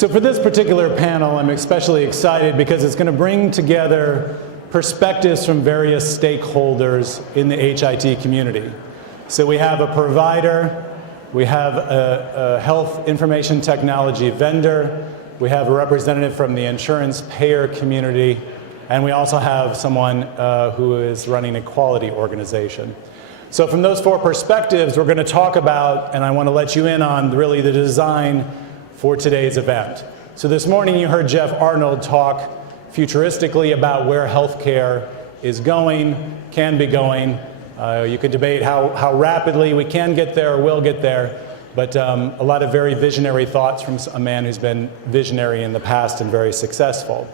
So for this particular panel, I'm especially excited because it's going to bring together perspectives from various stakeholders in the HIT community. So we have a provider, we have a health information technology vendor, we have a representative from the insurance payer community, and we also have someone who is running a quality organization. So from those four perspectives, we're going to talk about, and I want to let you in on really the design for today's event. So this morning you heard Jeff Arnold talk futuristically about where healthcare is going, can be going. You could debate how rapidly we can get there or will get there, but a lot of very visionary thoughts from a man who's been visionary in the past and very successful.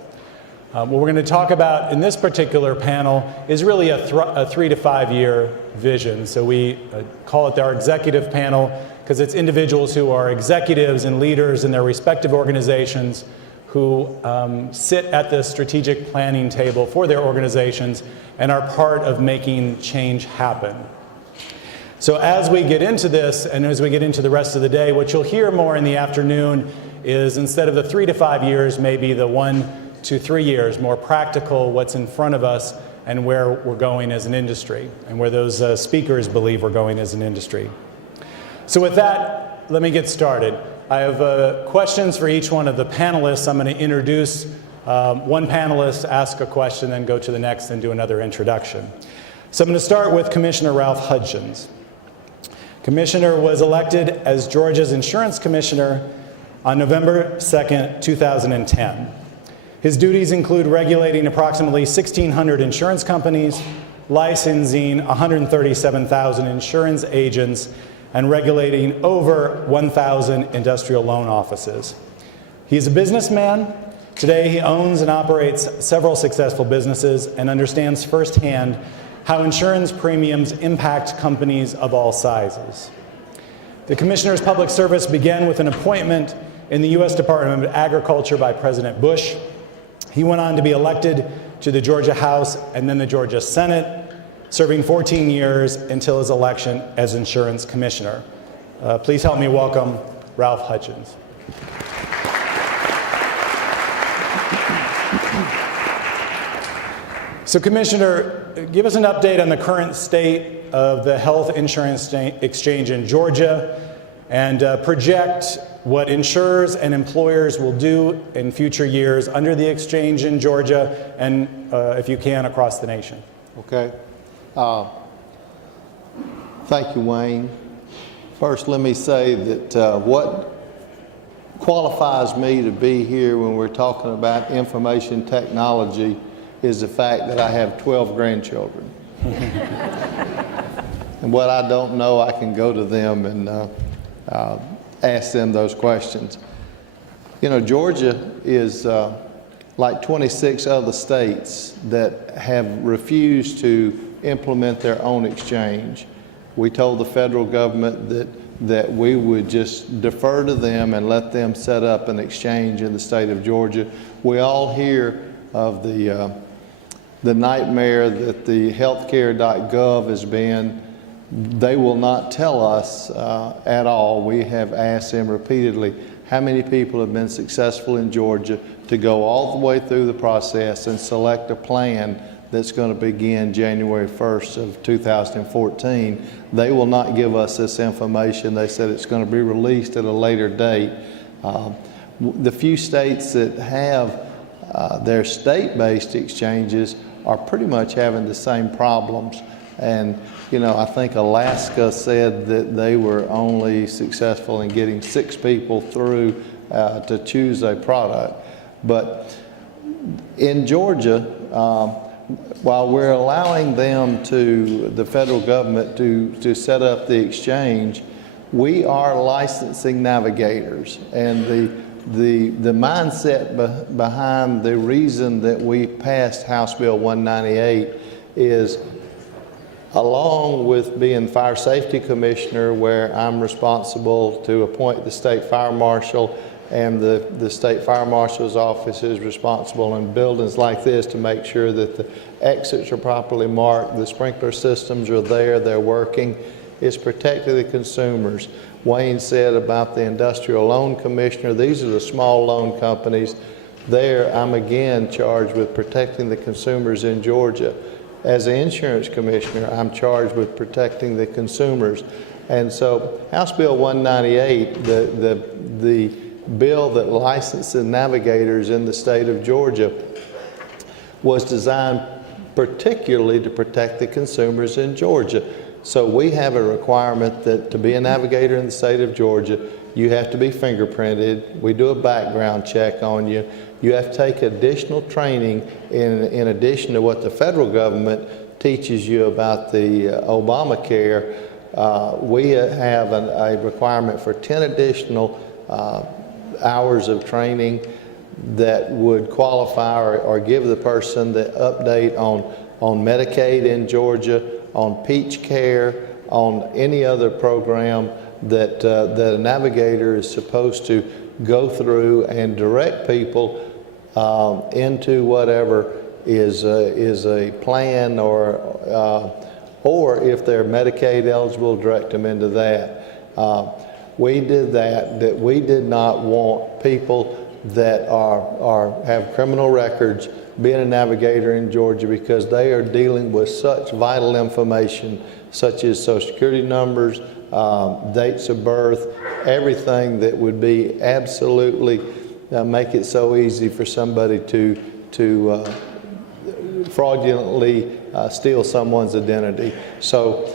What we're going to talk about in this particular panel is really a 3 to 5 year vision. So we call it our executive panel because it's individuals who are executives and leaders in their respective organizations who sit at the strategic planning table for their organizations and are part of making change happen. So as we get into this and as we get into the rest of the day, what you'll hear more in the afternoon is instead of the 3 to 5 years, maybe the 1 to 3 years, more practical, what's in front of us and where we're going as an industry and where those speakers believe we're going as an industry. So with that, let me get started. I have questions for each one of the panelists. I'm going to introduce one panelist, ask a question, then go to the next and do another introduction. So I'm going to start with Commissioner Ralph Hudgens. Commissioner was elected as Georgia's insurance commissioner on November 2nd, 2010. His duties include regulating approximately 1,600 insurance companies, licensing 137,000 insurance agents, and regulating over 1,000 industrial loan offices. He's a businessman. Today he owns and operates several successful businesses and understands firsthand how insurance premiums impact companies of all sizes. The Commissioner's public service began with an appointment in the U.S. Department of Agriculture by President Bush. He went on to be elected to the Georgia House and then the Georgia Senate, serving 14 years until his election as insurance commissioner. Please help me welcome Ralph Hudgens. So Commissioner, give us an update on the current state of the health insurance exchange in Georgia and project what insurers and employers will do in future years under the exchange in Georgia and, if you can, across the nation. Okay. Thank you, Wayne. First, let me say that what qualifies me to be here when we're talking about information technology is the fact that I have 12 grandchildren. And what I don't know, I can go to them and ask them those questions. You know, Georgia is like 26 other states that have refused to implement their own exchange. We told the federal government that we would just defer to them and let them set up an exchange in the state of Georgia. We all hear of the nightmare that the healthcare.gov has been. They will not tell us at all. We have asked them repeatedly how many people have been successful in Georgia to go all the way through the process and select a plan that's going to begin January 1st of 2014. They will not give us this information. They said it's going to be released at a later date. The few states that have their state-based exchanges are pretty much having the same problems. And, you know, I think Alaska said that they were only successful in getting 6 people through to choose a product. But in Georgia, while we're allowing them the federal government to set up the exchange, we are licensing navigators. And the mindset behind the reason that we passed House Bill 198 is, along with being fire safety commissioner, where I'm responsible to appoint the state fire marshal, and the state fire marshal's office is responsible in buildings like this to make sure that the exits are properly marked, the sprinkler systems are there, they're working. is protecting the consumers. Wayne said about the Industrial Loan Commissioner, these are the small loan companies. There, I'm again charged with protecting the consumers in Georgia. As an insurance commissioner, I'm charged with protecting the consumers. And so House Bill 198, the bill that licenses navigators in the state of Georgia, was designed particularly to protect the consumers in Georgia. So we have a requirement that to be a navigator in the state of Georgia, you have to be fingerprinted. We do a background check on you. You have to take additional training in addition to what the federal government teaches you about the Obamacare. We have a requirement for 10 additional hours of training that would qualify or give the person the update on Medicaid in Georgia, on Peach Care, on any other program that a navigator is supposed to go through and direct people into whatever is a plan, or if they're Medicaid eligible, direct them into that. We did that we did not want people that have criminal records being a navigator in Georgia, because they are dealing with such vital information such as Social Security numbers, dates of birth, everything that would be absolutely make it so easy for somebody to fraudulently steal someone's identity. So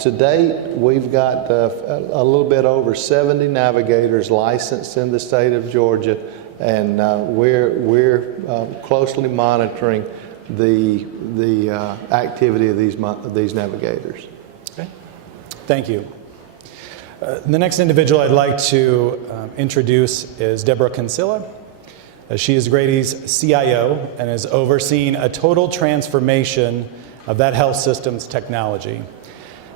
to date, we've got a little bit over 70 navigators licensed in the state of Georgia, and we're closely monitoring the activity of these navigators. Okay. Thank you. The next individual I'd like to introduce is Deborah Kinsella. She is Grady's CIO and has overseen a total transformation of that health system's technology.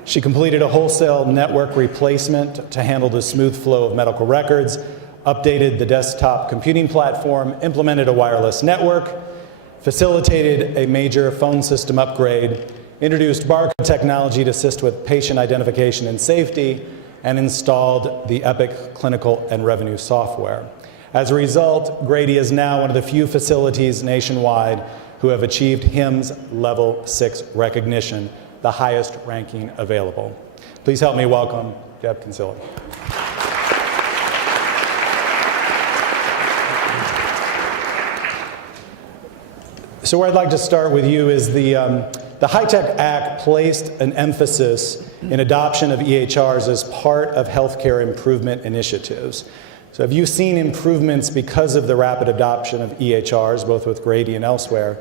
She completed a wholesale network replacement to handle the smooth flow of medical records, updated the desktop computing platform, implemented a wireless network, facilitated a major phone system upgrade, introduced barcode technology to assist with patient identification and safety, and installed the Epic clinical and revenue software. As a result, Grady is now one of the few facilities nationwide who have achieved HIMSS Level 6 recognition, the highest ranking available. Please help me welcome Deb Kinsella. So where I'd like to start with you is the HITECH Act placed an emphasis in adoption of EHRs as part of healthcare improvement initiatives. So have you seen improvements because of the rapid adoption of EHRs, both with Grady and elsewhere?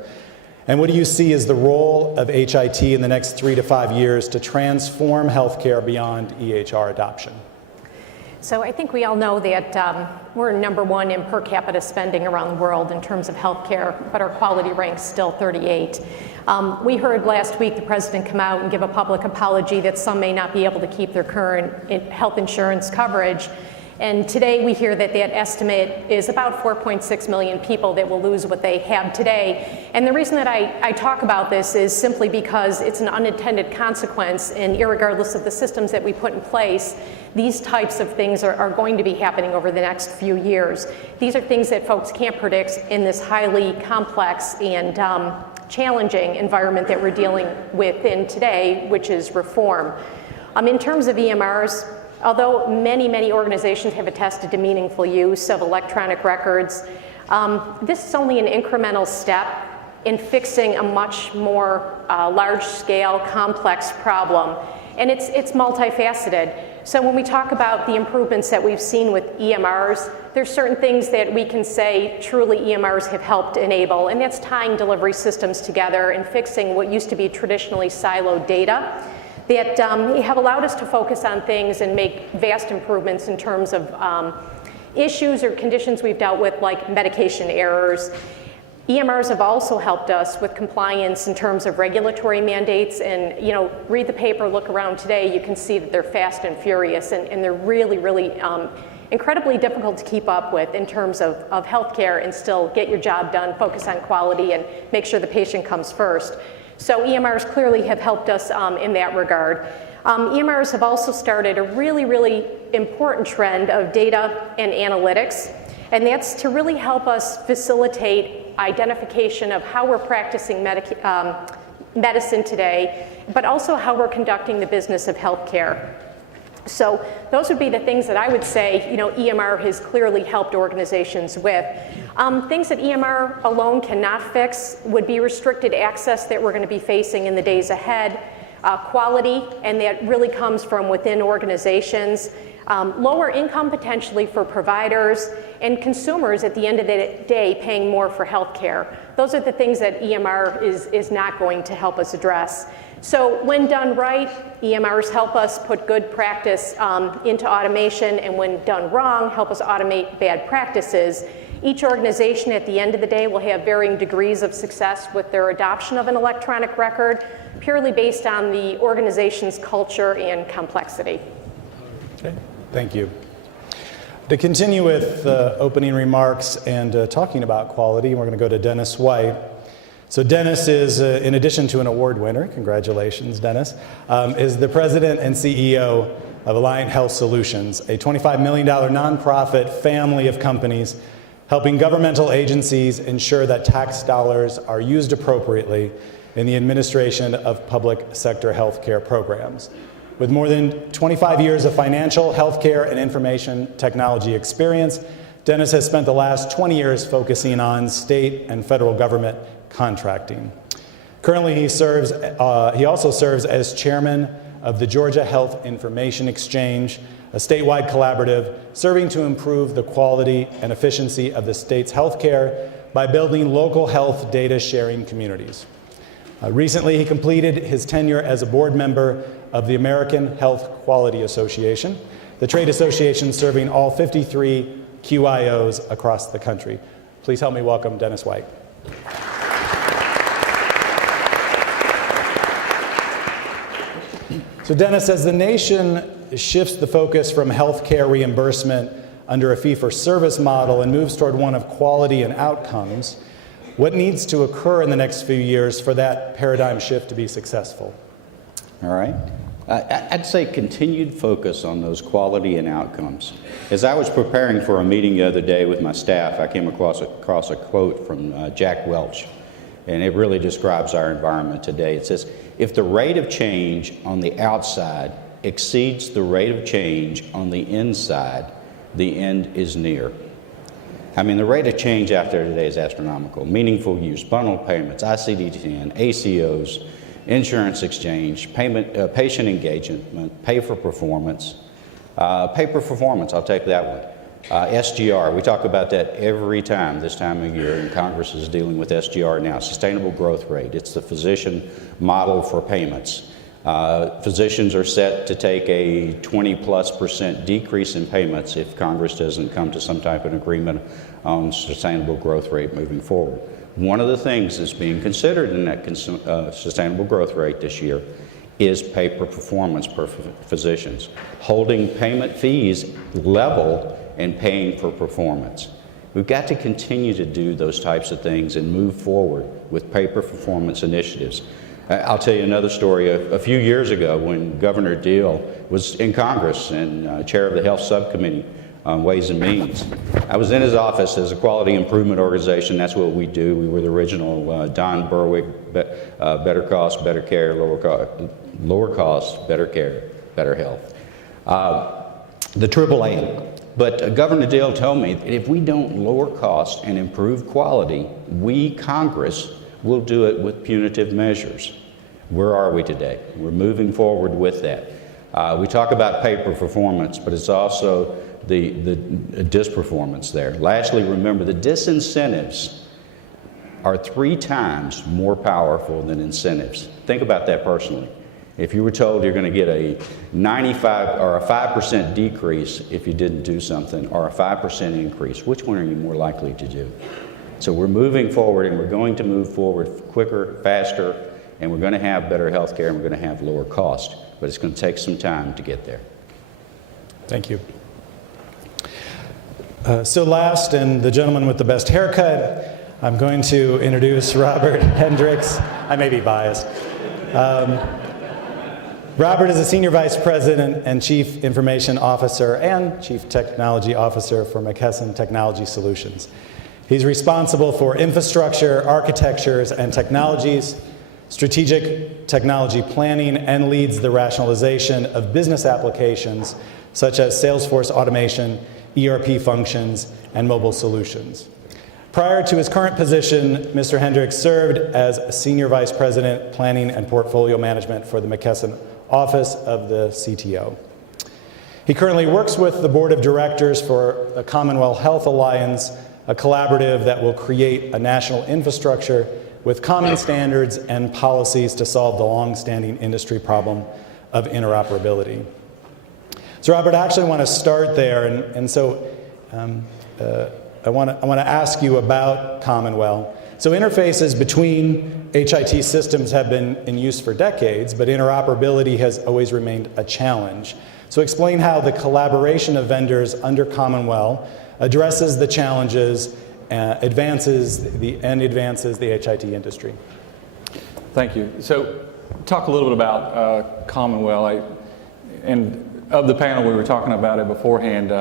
And what do you see as the role of HIT in the next 3 to 5 years to transform healthcare beyond EHR adoption? So I think we all know that we're #1 in per capita spending around the world in terms of healthcare, but our quality rank's still 38. We heard last week the president come out and give a public apology that some may not be able to keep their current health insurance coverage. And today we hear that that estimate is about 4.6 million people that will lose what they have today. And the reason that I talk about this is simply because it's an unintended consequence, and irregardless of the systems that we put in place, these types of things are going to be happening over the next few years. These are things that folks can't predict in this highly complex and challenging environment that we're dealing with in today, which is reform. In terms of EMRs, although many organizations have attested to meaningful use of electronic records, this is only an incremental step in fixing a much more large-scale, complex problem. And it's multifaceted. So when we talk about the improvements that we've seen with EMRs, there's certain things that we can say truly EMRs have helped enable, and that's tying delivery systems together and fixing what used to be traditionally siloed data that have allowed us to focus on things and make vast improvements in terms of issues or conditions we've dealt with, like medication errors. EMRs have also helped us with compliance in terms of regulatory mandates, and read the paper, look around today, you can see that they're fast and furious, and they're really incredibly difficult to keep up with in terms of healthcare and still get your job done, focus on quality, and make sure the patient comes first. So EMRs clearly have helped us in that regard. EMRs have also started a really important trend of data and analytics, and that's to really help us facilitate identification of how we're practicing medicine today, but also how we're conducting the business of healthcare. So those would be the things that I would say, EMR has clearly helped organizations with. Things that EMR alone cannot fix would be restricted access that we're going to be facing in the days ahead, quality, and that really comes from within organizations, lower income potentially for providers, and consumers at the end of the day paying more for healthcare. Those are the things that EMR is not going to help us address. So when done right, EMRs help us put good practice into automation, and when done wrong, help us automate bad practices. Each organization at the end of the day will have varying degrees of success with their adoption of an electronic record, purely based on the organization's culture and complexity. Okay, thank you. To continue with opening remarks and talking about quality, we're going to go to Dennis White. So Dennis is, in addition to an award winner, congratulations, Dennis, is the president and CEO of Alliant Health Solutions, a $25 million nonprofit family of companies helping governmental agencies ensure that tax dollars are used appropriately in the administration of public sector healthcare programs. With more than 25 years of financial, healthcare, and information technology experience, Dennis has spent the last 20 years focusing on state and federal government contracting. Currently, he also serves as chairman of the Georgia Health Information Exchange, a statewide collaborative serving to improve the quality and efficiency of the state's healthcare by building local health data sharing communities. Recently, he completed his tenure as a board member of the American Health Quality Association, the trade association serving all 53 QIOs across the country. Please help me welcome Dennis White. So Dennis, as the nation shifts the focus from healthcare reimbursement under a fee-for-service model and moves toward one of quality and outcomes, what needs to occur in the next few years for that paradigm shift to be successful? All right. I'd say continued focus on those quality and outcomes. As I was preparing for a meeting the other day with my staff, I came across a quote from Jack Welch, and it really describes our environment today. It says, "If the rate of change on the outside exceeds the rate of change on the inside, the end is near." I mean, the rate of change out there today is astronomical. Meaningful use, bundle payments, ICD-10, ACOs, insurance exchange, patient engagement, pay for performance. Pay for performance, I'll take that one. SGR, we talk about that every time this time of year, and Congress is dealing with SGR now, sustainable growth rate. It's the physician model for payments. Physicians are set to take a 20+% decrease in payments if Congress doesn't come to some type of agreement on sustainable growth rate moving forward. One of the things that's being considered in that sustainable growth rate this year is pay per performance per physicians, holding payment fees level and paying for performance. We've got to continue to do those types of things and move forward with pay per performance initiatives. I'll tell you another story. A few years ago, when Governor Deal was in Congress and chair of the Health Subcommittee on Ways and Means, I was in his office as a quality improvement organization. That's what we do. We were the original Don Berwick, better cost, better care, lower cost, better care, better health. The AAA. But Governor Deal told me that if we don't lower cost and improve quality, we, Congress, will do it with punitive measures. Where are we today? We're moving forward with that. We talk about pay per performance, but it's also the disperformance there. Lastly, remember the disincentives are 3 times more powerful than incentives. Think about that personally. If you were told you're going to get a 95 or a 5% decrease if you didn't do something, or a 5% increase, which one are you more likely to do? So we're moving forward, and we're going to move forward quicker, faster, and we're going to have better health care, and we're going to have lower cost. But it's going to take some time to get there. Thank you. So last, and the gentleman with the best haircut, I'm going to introduce Robert Hendricks. I may be biased. Robert is a Senior Vice President and Chief Information Officer and Chief Technology Officer for McKesson Technology Solutions. He's responsible for infrastructure, architectures, and technologies, strategic technology planning, and leads the rationalization of business applications such as Salesforce automation, ERP functions, and mobile solutions. Prior to his current position, Mr. Hendricks served as Senior Vice President, Planning and Portfolio Management for the McKesson Office of the CTO. He currently works with the Board of Directors for the Commonwealth Health Alliance, a collaborative that will create a national infrastructure with common standards and policies to solve the long-standing industry problem of interoperability. So Robert, I actually want to start there, and so I want to ask you about Commonwealth. So interfaces between HIT systems have been in use for decades, but interoperability has always remained a challenge. So explain how the collaboration of vendors under Commonwealth addresses the challenges, advances the HIT industry. Thank you. So talk a little bit about Commonwealth. And of the panel, we were talking about it beforehand.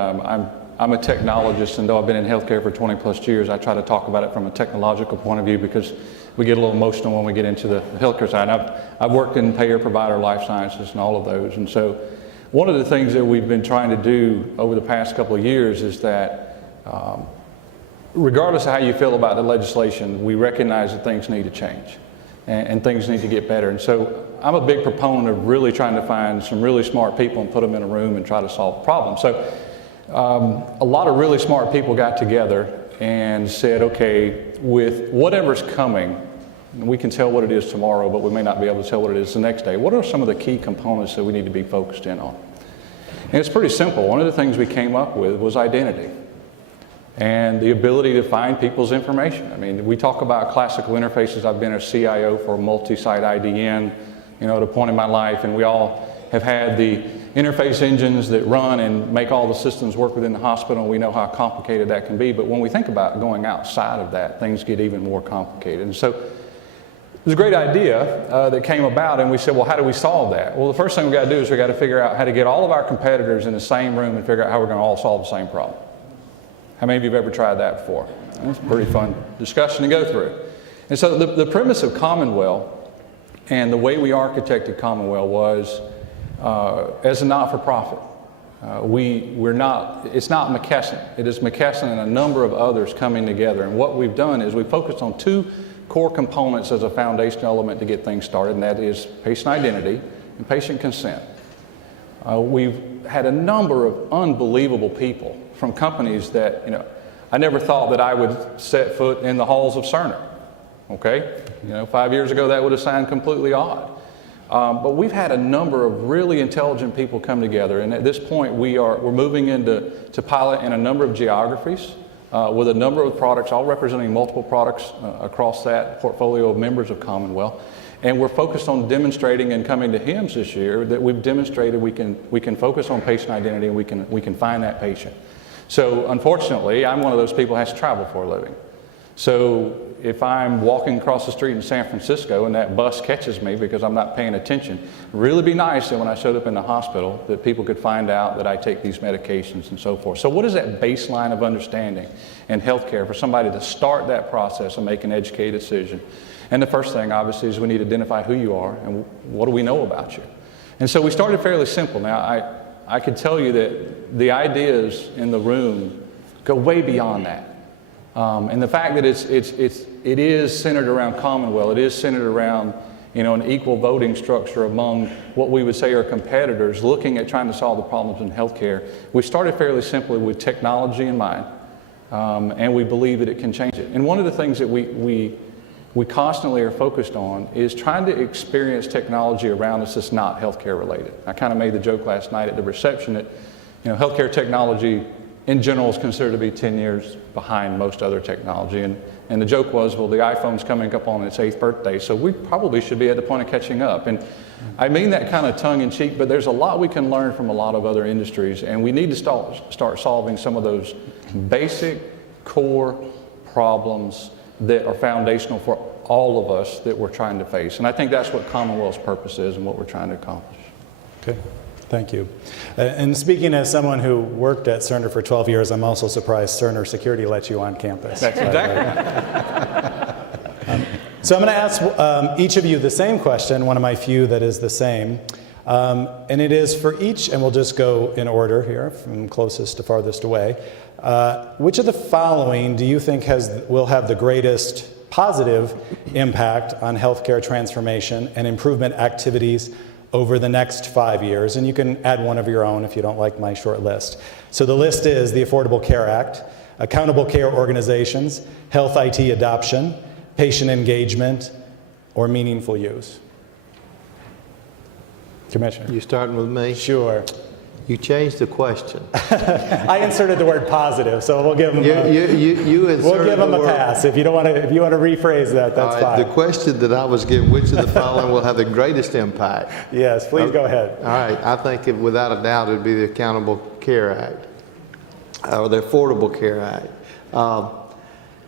I'm a technologist, and though I've been in healthcare for 20 plus years, I try to talk about it from a technological point of view because we get a little emotional when we get into the healthcare side. I've worked in payer, provider, life sciences, and all of those. And so one of the things that we've been trying to do over the past couple of years is that regardless of how you feel about the legislation, we recognize that things need to change and things need to get better. And so I'm a big proponent of really trying to find some really smart people and put them in a room and try to solve the problem. So a lot of really smart people got together and said, okay, with whatever's coming, we can tell what it is tomorrow, but we may not be able to tell what it is the next day. What are some of the key components that we need to be focused in on? And it's pretty simple. One of the things we came up with was identity and the ability to find people's information. I mean, we talk about classical interfaces. I've been a CIO for a multi-site IDN, at a point in my life, and we all have had the interface engines that run and make all the systems work within the hospital, and we know how complicated that can be. But when we think about going outside of that, things get even more complicated. And so it was a great idea that came about, and we said, well, how do we solve that? Well, the first thing we got to do is we got to figure out how to get all of our competitors in the same room and figure out how we're going to all solve the same problem. How many of you have ever tried that before? It's a pretty fun discussion to go through. And so the premise of Commonwealth and the way we architected Commonwealth was as a not-for-profit. It's not McKesson. It is McKesson and a number of others coming together. And what we've done is we focused on two core components as a foundational element to get things started, and that is patient identity and patient consent. We've had a number of unbelievable people from companies that, I never thought that I would set foot in the halls of Cerner. Okay? 5 years ago that would have sounded completely odd. But we've had a number of really intelligent people come together, and at this point we're moving into pilot in a number of geographies with a number of products, all representing multiple products across that portfolio of members of Commonwealth. And we're focused on demonstrating and coming to HIMSS this year that we've demonstrated we can focus on patient identity and we can find that patient. So unfortunately, I'm one of those people who has to travel for a living. So if I'm walking across the street in San Francisco and that bus catches me because I'm not paying attention, it'd really be nice that when I showed up in the hospital that people could find out that I take these medications and so forth. So what is that baseline of understanding in healthcare for somebody to start that process and make an educated decision? And the first thing, obviously, is we need to identify who you are and what do we know about you. And so we started fairly simple. Now, I could tell you that the ideas in the room go way beyond that. And the fact that it is centered around Commonwealth, it is centered around an equal voting structure among what we would say are competitors looking at trying to solve the problems in healthcare. We started fairly simply with technology in mind, and we believe that it can change it. And one of the things that we constantly are focused on is trying to experience technology around us that's not healthcare related. I kind of made the joke last night at the reception that healthcare technology in general is considered to be 10 years behind most other technology. And the joke was, well, the iPhone's coming up on its 8th birthday, so we probably should be at the point of catching up. And I mean that kind of tongue in cheek, but there's a lot we can learn from a lot of other industries, and we need to start solving some of those basic core problems that are foundational for all of us that we're trying to face. And I think that's what Commonwealth's purpose is and what we're trying to accomplish. Okay, thank you. And speaking as someone who worked at Cerner for 12 years, I'm also surprised Cerner Security let you on campus. That's exactly. So I'm going to ask each of you the same question, one of my few that is the same. And it is for each, and we'll just go in order here, from closest to farthest away. Which of the following do you think will have the greatest positive impact on healthcare transformation and improvement activities over the next 5 years? And you can add one of your own if you don't like my short list. So the list is the Affordable Care Act, accountable care organizations, health IT adoption, patient engagement, or meaningful use. Commissioner. You starting with me? Sure. You changed the question. I inserted the word positive, so we'll give them You we'll inserted give them the a word. pass. If you want to rephrase that, that's All right, fine. the question that I was given, which of the following will have the greatest impact? Yes, please go ahead. All right, I think without a doubt it would be the Accountable Care Act, or the Affordable Care Act.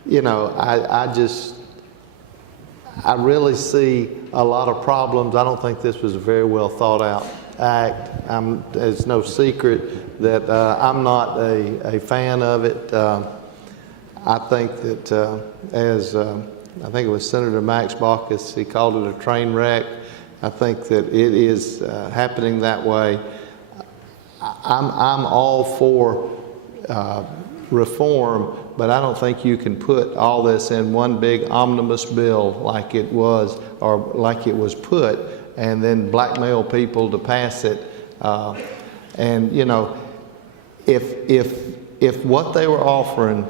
You know, I really see a lot of problems. I don't think this was a very well thought out act. It's no secret that I'm not a fan of it. I think that I think it was Senator Max Baucus, he called it a train wreck. I think that it is happening that way. I'm all for reform, but I don't think you can put all this in one big omnibus bill like it was, or like it was put, and then blackmail people to pass it. And you know, if what they were offering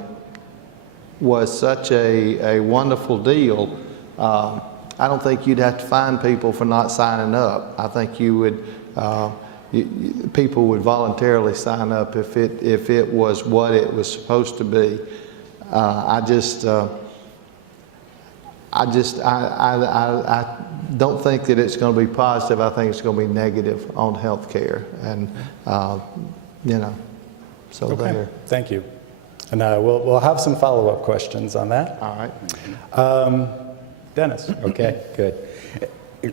was such a wonderful deal, I don't think you'd have to fine people for not signing up. I think you would, people would voluntarily sign up if it was what it was supposed to be. I don't think that it's going to be positive. I think it's going to be negative on health care, and you know, so Okay, there. thank you. And we'll have some follow-up questions on that. All right. Dennis. Okay, good.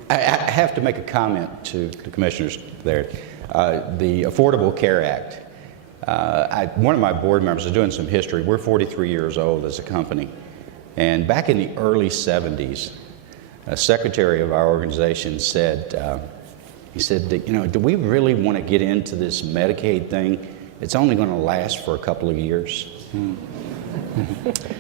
I have to make a comment to the commissioners there. The Affordable Care Act. One of my board members is doing some history. We're 43 years old as a company. And back in the early 70s, a secretary of our organization said, he said, that, you know, do we really want to get into this Medicaid thing? It's only going to last for a couple of years.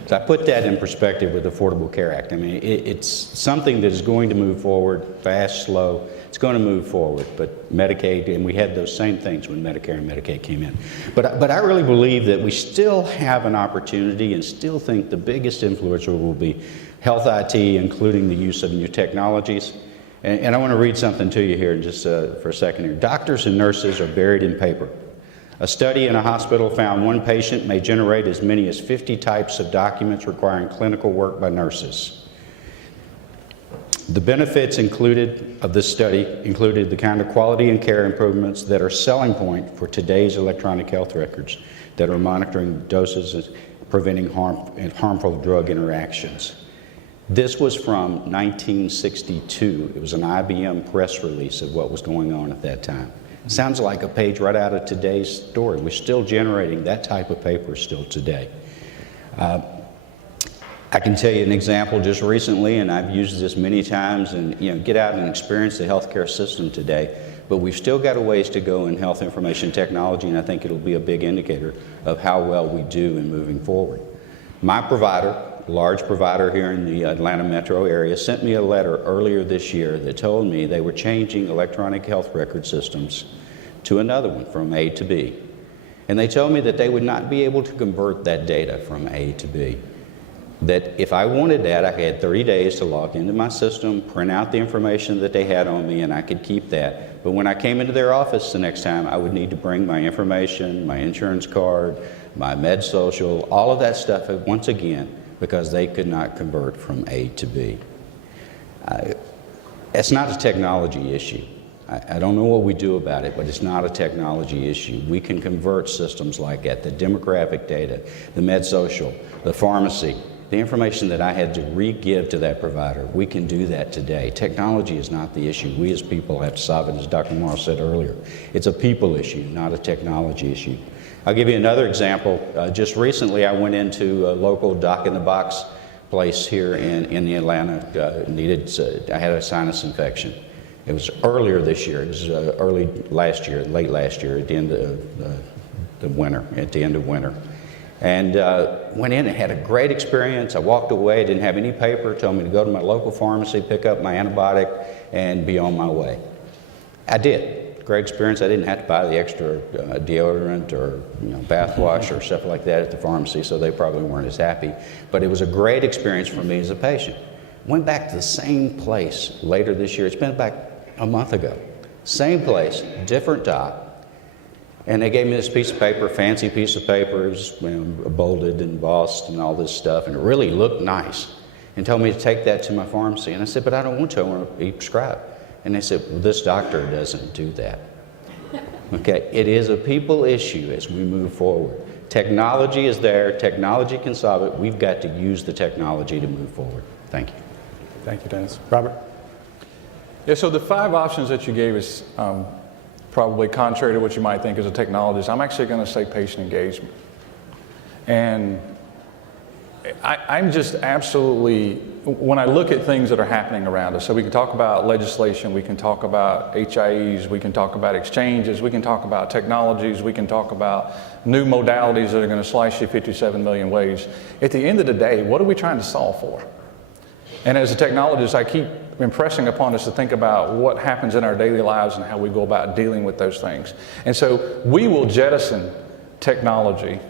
So I put that in perspective with the Affordable Care Act. I mean, it's something that is going to move forward, fast, slow. It's going to move forward. But Medicaid, and we had those same things when Medicare and Medicaid came in. But I really believe that we still have an opportunity, and still think the biggest influencer will be health IT, including the use of new technologies. And I want to read something to you here just for a second here. Doctors and nurses are buried in paper. A study in a hospital found one patient may generate as many as 50 types of documents requiring clinical work by nurses. The benefits included of this study included the kind of quality and care improvements that are selling point for today's electronic health records that are monitoring doses and preventing harmful drug interactions. This was from 1962. It was an IBM press release of what was going on at that time. Sounds like a page right out of today's story. We're still generating that type of paper still today. I can tell you an example just recently, and I've used this many times, and you know, get out and experience the healthcare system today. But we've still got a ways to go in health information technology, and I think it'll be a big indicator of how well we do in moving forward. My provider, large provider here in the Atlanta metro area, sent me a letter earlier this year that told me they were changing electronic health record systems to another one from A to B. And they told me that they would not be able to convert that data from A to B. That if I wanted that, I had 30 days to log into my system, print out the information that they had on me, and I could keep that. But when I came into their office the next time, I would need to bring my information, my insurance card, my med social, all of that stuff once again, because they could not convert from A to B. It's not a technology issue. I don't know what we do about it, but it's not a technology issue. We can convert systems like that, the demographic data, the med social, the pharmacy, the information that I had to re-give to that provider, we can do that today. Technology is not the issue. We as people have to solve it, as Dr. Morrow said earlier. It's a people issue, not a technology issue. I'll give you another example. Just recently, I went into a local doc-in-the-box place here in Atlanta. I had a sinus infection. It was earlier this year. It was late last year, at the end of the winter. And went in and had a great experience. I walked away, didn't have any paper, told me to go to my local pharmacy, pick up my antibiotic, and be on my way. I did. Great experience. I didn't have to buy the extra deodorant or bath wash or stuff like that at the pharmacy, so they probably weren't as happy. But it was a great experience for me as a patient. Went back to the same place later this year. It's been back a month ago. Same place, different doc. And they gave me this piece of paper, fancy piece of paper, it was bolded and embossed and all this stuff, and it really looked nice, and told me to take that to my pharmacy. And I said, but I don't want to, I want to be prescribed. And they said, well, this doctor doesn't do that. Okay, it is a people issue as we move forward. Technology is there, technology can solve it, we've got to use the technology to move forward. Thank you. Thank you, Dennis. Robert? Yeah, so the 5 options that you gave us, probably contrary to what you might think as a technologist, I'm actually going to say patient engagement. And I'm just absolutely, when I look at things that are happening around us, so we can talk about legislation, we can talk about HIEs, we can talk about exchanges, we can talk about technologies, we can talk about new modalities that are going to slice you 57 million ways. At the end of the day, what are we trying to solve for? And as a technologist, I keep impressing upon us to think about what happens in our daily lives and how we go about dealing with those things. And so we will jettison technology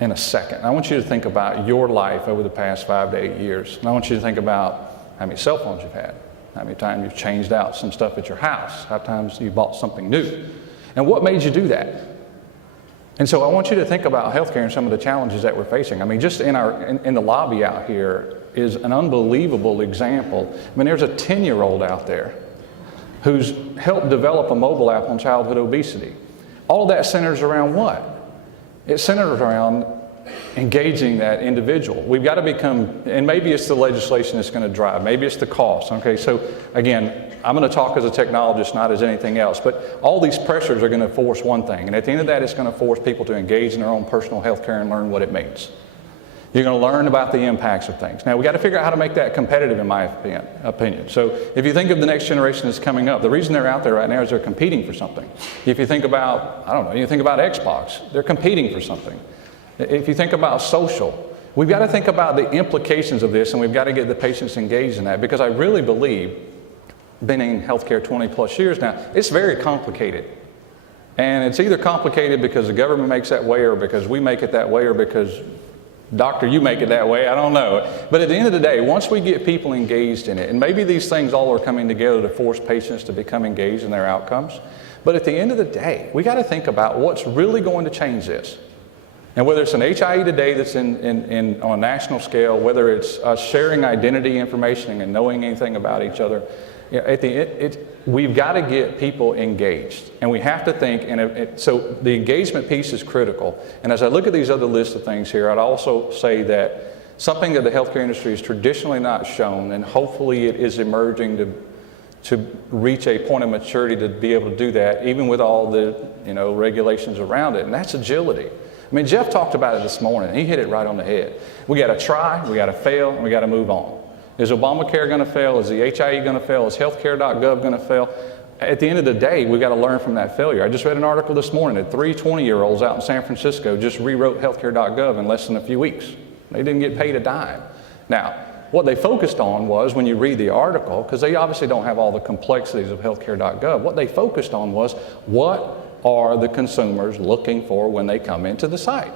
in a second. I want you to think about your life over the past 5 to 8 years. And I want you to think about how many cell phones you've had, how many times you've changed out some stuff at your house, how many times you bought something new, and what made you do that. And so I want you to think about healthcare and some of the challenges that we're facing. I mean, just in the lobby out here is an unbelievable example. I mean, there's a 10-year-old out there who's helped develop a mobile app on childhood obesity. All of that centers around what? It centers around engaging that individual. We've got to become, and maybe it's the legislation that's going to drive, maybe it's the cost. Okay, so again, I'm going to talk as a technologist, not as anything else, but all these pressures are going to force one thing, and at the end of that, it's going to force people to engage in their own personal health care and learn what it means. You're going to learn about the impacts of things. Now, we've got to figure out how to make that competitive, in my opinion. So if you think of the next generation that's coming up, the reason they're out there right now is they're competing for something. If you think about, I don't know, you think about Xbox, they're competing for something. If you think about social, we've got to think about the implications of this, and we've got to get the patients engaged in that, because I really believe, been in healthcare 20 plus years now, it's very complicated. And it's either complicated because the government makes that way, or because we make it that way, or because doctor, you make it that way, I don't know. But at the end of the day, once we get people engaged in it, and maybe these things all are coming together to force patients to become engaged in their outcomes, but at the end of the day, we got to think about what's really going to change this. And whether it's an HIE today that's on a national scale, whether it's us sharing identity information and knowing anything about each other, we've got to get people engaged. And we have to think, so the engagement piece is critical. And as I look at these other lists of things here, I'd also say that something that the healthcare industry has traditionally not shown, and hopefully it is emerging to reach a point of maturity to be able to do that, even with all the regulations around it, and that's agility. I mean, Jeff talked about it this morning. He hit it right on the head. We got to try, we got to fail, and we got to move on. Is Obamacare going to fail? Is the HIE going to fail? Is healthcare.gov going to fail? At the end of the day, we've got to learn from that failure. I just read an article this morning that 3 20-year-olds out in San Francisco just rewrote healthcare.gov in less than a few weeks. They didn't get paid a dime. Now, what they focused on was, when you read the article, because they obviously don't have all the complexities of healthcare.gov, what they focused on was, what are the consumers looking for when they come into the site?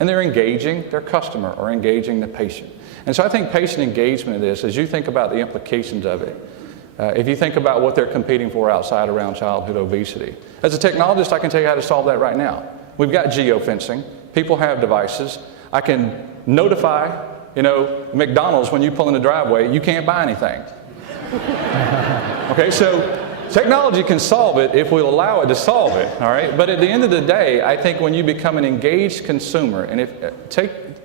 And they're engaging their customer or engaging the patient. And so I think patient engagement in this, as you think about the implications of it, if you think about what they're competing for outside around childhood obesity. As a technologist, I can tell you how to solve that right now. We've got geofencing. People have devices. I can notify, McDonald's, when you pull in the driveway, you can't buy anything. Okay, so technology can solve it if we'll allow it to solve it, all right? But at the end of the day, I think when you become an engaged consumer, and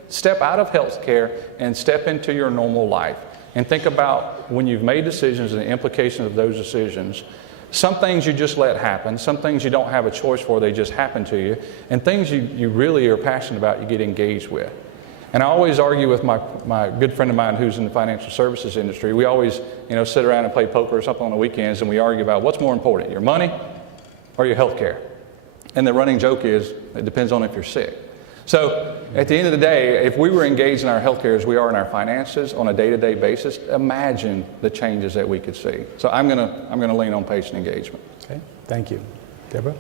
step out of healthcare and step into your normal life and think about when you've made decisions and the implications of those decisions. Some things you just let happen, some things you don't have a choice for, they just happen to you, and things you really are passionate about, you get engaged with. And I always argue with my good friend of mine who's in the financial services industry. We always, sit around and play poker or something on the weekends, and we argue about what's more important, your money or your health care. And the running joke is, it depends on if you're sick. So at the end of the day, if we were engaged in our healthcare as we are in our finances on a day-to-day basis, imagine the changes that we could see. So I'm gonna lean on patient engagement. Okay, thank you. Deborah?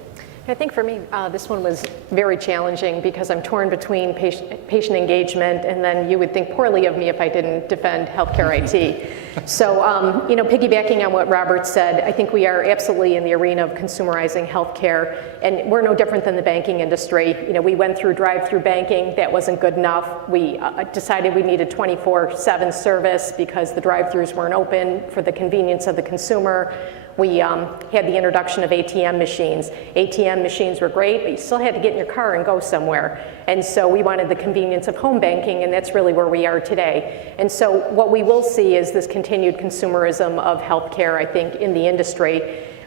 I think for me, this one was very challenging because I'm torn between patient engagement, and then you would think poorly of me if I didn't defend healthcare IT. So, piggybacking on what Robert said, I think we are absolutely in the arena of consumerizing healthcare, and we're no different than the banking industry. We went through drive-through banking, that wasn't good enough. We decided we needed 24/7 service because the drive-throughs weren't open for the convenience of the consumer. We had the introduction of ATM machines. ATM machines were great, but you still had to get in your car and go somewhere. And so we wanted the convenience of home banking, and that's really where we are today. And so what we will see is this continued consumerism of healthcare, I think, in the industry.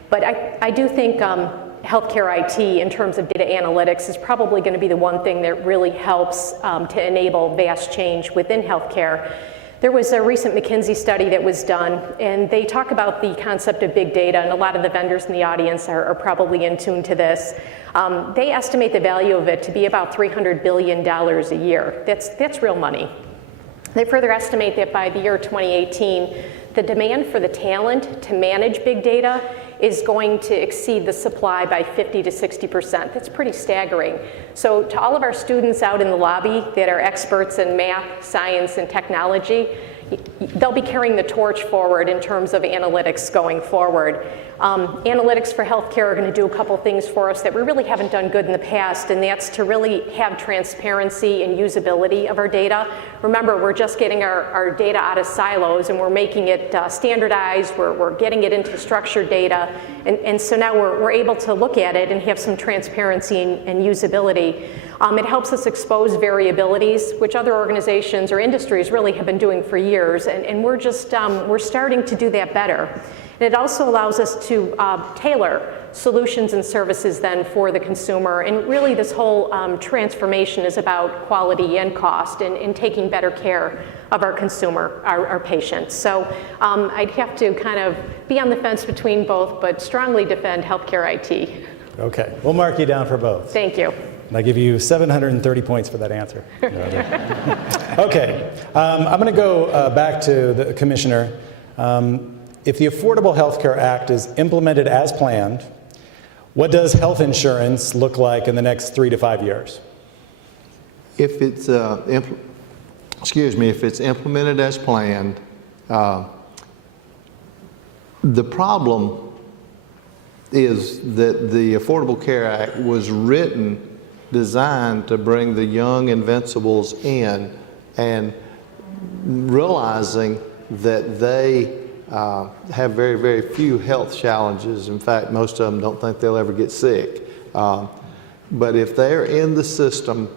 But I do think healthcare IT, in terms of data analytics, is probably going to be the one thing that really helps to enable vast change within healthcare. There was a recent McKinsey study that was done, and they talk about the concept of big data, and a lot of the vendors in the audience are probably in tune to this. They estimate the value of it to be about $300 billion a year. That's real money. They further estimate that by the year 2018, the demand for the talent to manage big data is going to exceed the supply by 50 to 60%. That's pretty staggering. So to all of our students out in the lobby that are experts in math, science, and technology, they'll be carrying the torch forward in terms of analytics going forward. Analytics for healthcare are going to do a couple things for us that we really haven't done good in the past, and that's to really have transparency and usability of our data. Remember, we're just getting our data out of silos, and we're making it standardized, we're getting it into structured data, and so now we're able to look at it and have some transparency and usability. It helps us expose variabilities, which other organizations or industries really have been doing for years, and we're just, we're starting to do that better. And it also allows us to tailor solutions and services then for the consumer, and really this whole transformation is about quality and cost and taking better care of our consumer, our patients. So I'd have to kind of be on the fence between both, but strongly defend healthcare IT. Okay, we'll mark you down for both. Thank you. And I give you 730 points for that answer. Okay, I'm going to go back to the Commissioner. If the Affordable Health Care Act is implemented as planned, what does health insurance look like in the next 3 to 5 years? If it's if it's implemented as planned, the problem is that the Affordable Care Act was designed to bring the young invincibles in, and realizing that they have very, very few health challenges. In fact, most of them don't think they'll ever get sick. But if they're in the system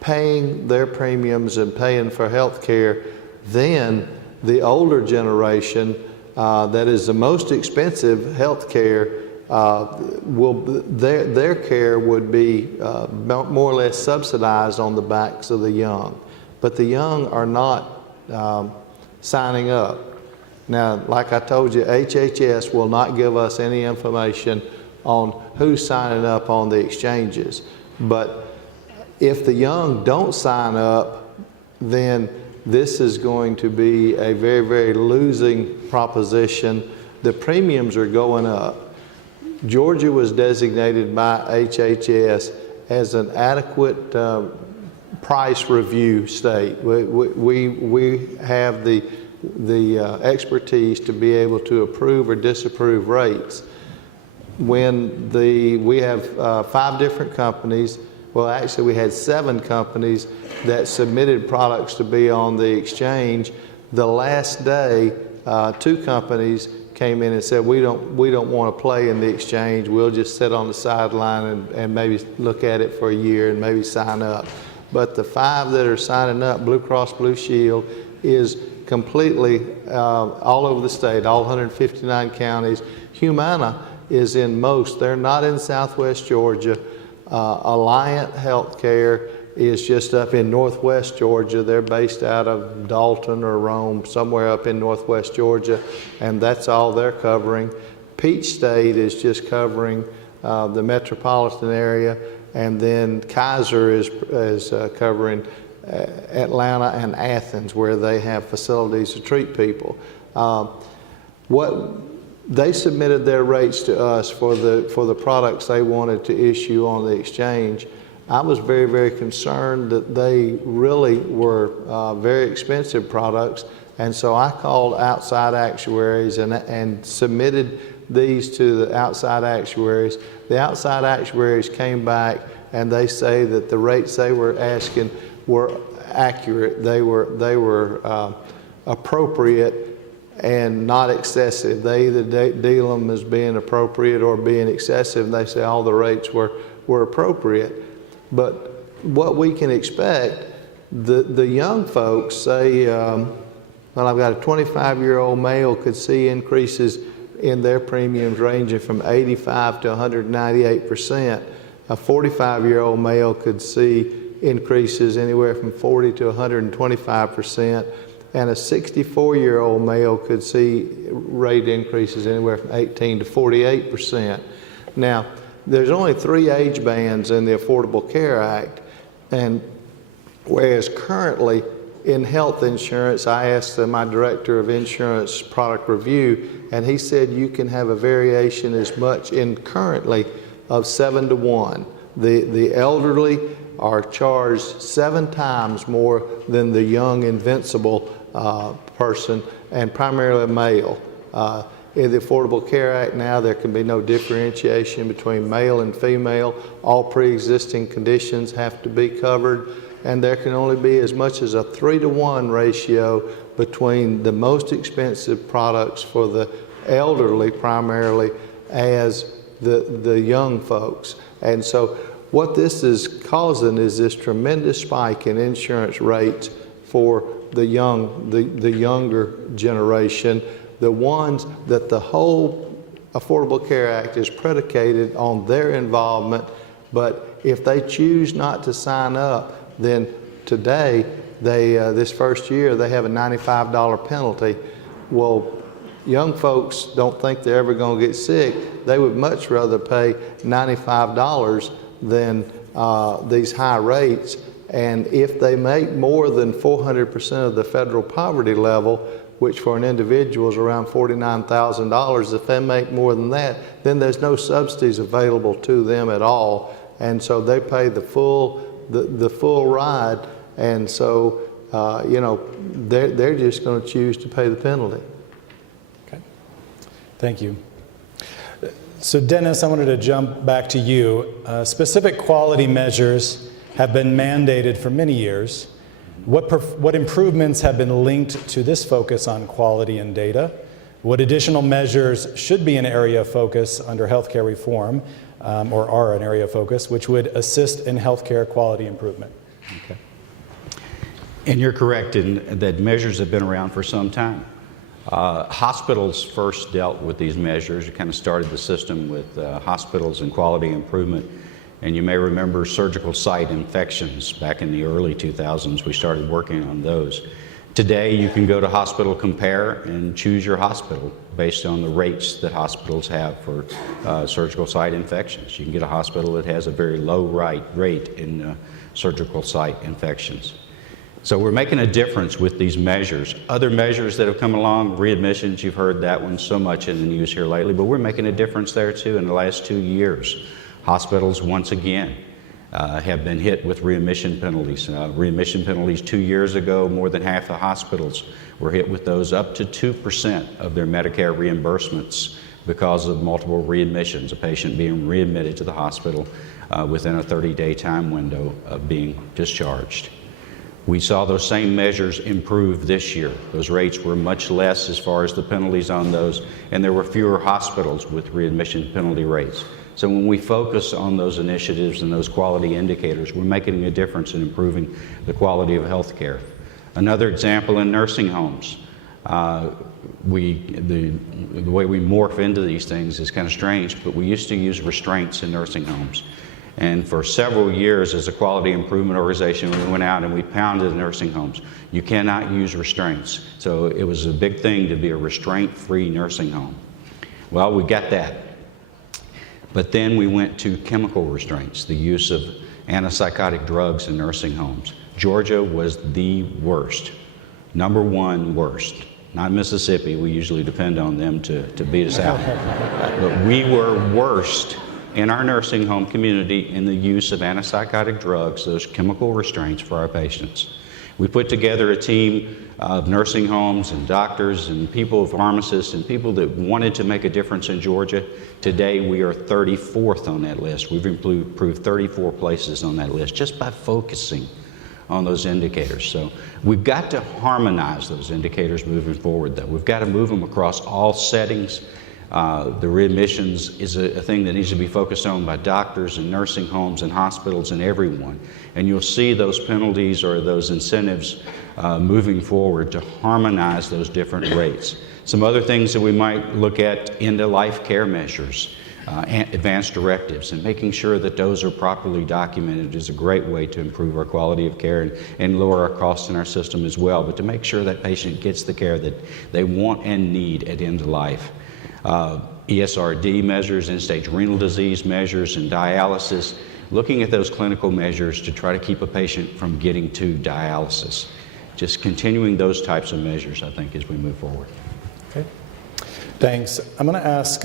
paying their premiums and paying for health care, then the older generation that is the most expensive health care their care would be more or less subsidized on the backs of the young. But the young are not signing up. Now, like I told you, HHS will not give us any information on who's signing up on the exchanges. But if the young don't sign up, then this is going to be a very, very losing proposition. The premiums are going up. Georgia was designated by HHS as an adequate price review state. We have the expertise to be able to approve or disapprove rates. When we have 5 different companies, well, actually we had 7 companies that submitted products to be on the exchange. The last day, 2 companies came in and said, we don't want to play in the exchange. We'll just sit on the sideline and maybe look at it for a year and maybe sign up. but the 5 that are signing up, Blue Cross Blue Shield, is completely all over the state, all 159 counties. Humana is in most. They're not in Southwest Georgia. Alliant Healthcare is just up in Northwest Georgia. They're based out of Dalton or Rome, somewhere up in Northwest Georgia, and that's all they're covering. Peach State is just covering the metropolitan area, and then Kaiser is covering Atlanta and Athens, where they have facilities to treat people. They submitted their rates to us for the products they wanted to issue on the exchange. I was very, very concerned that they really were very expensive products, and so I called outside actuaries and submitted these to the outside actuaries. The outside actuaries came back and they say that the rates they were asking were accurate. They were appropriate and not excessive. They either deal them as being appropriate or being excessive, and they say all the rates were appropriate. But what we can expect, the young folks say, well, I've got a 25-year-old male could see increases in their premiums ranging from 85 to 198%. A 45-year-old male could see increases anywhere from 40 to 125%. And a 64-year-old male could see rate increases anywhere from 18 to 48%. Now, there's only 3 age bands in the Affordable Care Act, and whereas currently in health insurance, I asked my director of insurance product review, and he said you can have a variation as much in currently of 7 to 1. The elderly are charged 7 times more than the young invincible person, and primarily male. In the Affordable Care Act now, there can be no differentiation between male and female. All pre-existing conditions have to be covered, and there can only be as much as a 3 to 1 ratio between the most expensive products for the elderly primarily as the young folks. And so what this is causing is this tremendous spike in insurance rates for the younger generation, the ones that the whole Affordable Care Act is predicated on their involvement. But if they choose not to sign up, then today, this first year, they have a $95 penalty. Well, young folks don't think they're ever going to get sick. They would much rather pay $95 than these high rates. And if they make more than 400% of the federal poverty level, which for an individual is around $49,000, if they make more than that, then there's no subsidies available to them at all. And so they pay the full ride. And so, they're just going to choose to pay the penalty. Okay. Thank you. So Dennis, I wanted to jump back to you. Specific quality measures have been mandated for many years. What improvements have been linked to this focus on quality and data? What additional measures should be an area of focus under healthcare reform, or are an area of focus, which would assist in healthcare quality improvement? Okay. And you're correct in that measures have been around for some time. Hospitals first dealt with these measures. You kind of started the system with hospitals and quality improvement. And you may remember surgical site infections back in the early 2000s. We started working on those. Today, you can go to Hospital Compare and choose your hospital based on the rates that hospitals have for surgical site infections. You can get a hospital that has a very low rate in surgical site infections. So we're making a difference with these measures. Other measures that have come along, readmissions, you've heard that one so much in the news here lately, but we're making a difference there too in the last 2 years. Hospitals, once again, have been hit with readmission penalties. Readmission penalties 2 years ago, more than half the hospitals were hit with those, up to 2% of their Medicare reimbursements because of multiple readmissions, a patient being readmitted to the hospital within a 30-day time window of being discharged. We saw those same measures improve this year. Those rates were much less as far as the penalties on those, and there were fewer hospitals with readmission penalty rates. So when we focus on those initiatives and those quality indicators, we're making a difference in improving the quality of health care. Another example in nursing homes. The way we morph into these things is kind of strange, but we used to use restraints in nursing homes. And for several years as a quality improvement organization, we went out and we pounded nursing homes. You cannot use restraints. So it was a big thing to be a restraint-free nursing home. Well, we got that. But then we went to chemical restraints, the use of antipsychotic drugs in nursing homes. Georgia was the worst, #1 worst. Not Mississippi, we usually depend on them to beat us out. But we were worst in our nursing home community in the use of antipsychotic drugs, those chemical restraints for our patients. We put together a team of nursing homes and doctors and people, pharmacists, and people that wanted to make a difference in Georgia. Today, we are 34th on that list. We've improved 34 places on that list just by focusing on those indicators. So we've got to harmonize those indicators moving forward, though. We've got to move them across all settings. The readmissions is a thing that needs to be focused on by doctors and nursing homes and hospitals and everyone. And you'll see those penalties or those incentives moving forward to harmonize those different rates. Some other things that we might look at, end-of-life care measures, advanced directives, and making sure that those are properly documented is a great way to improve our quality of care and lower our costs in our system as well, but to make sure that patient gets the care that they want and need at end of life. ESRD measures, end-stage renal disease measures, and dialysis, looking at those clinical measures to try to keep a patient from getting to dialysis. Just continuing those types of measures, I think, as we move forward. Okay. Thanks. I'm going to ask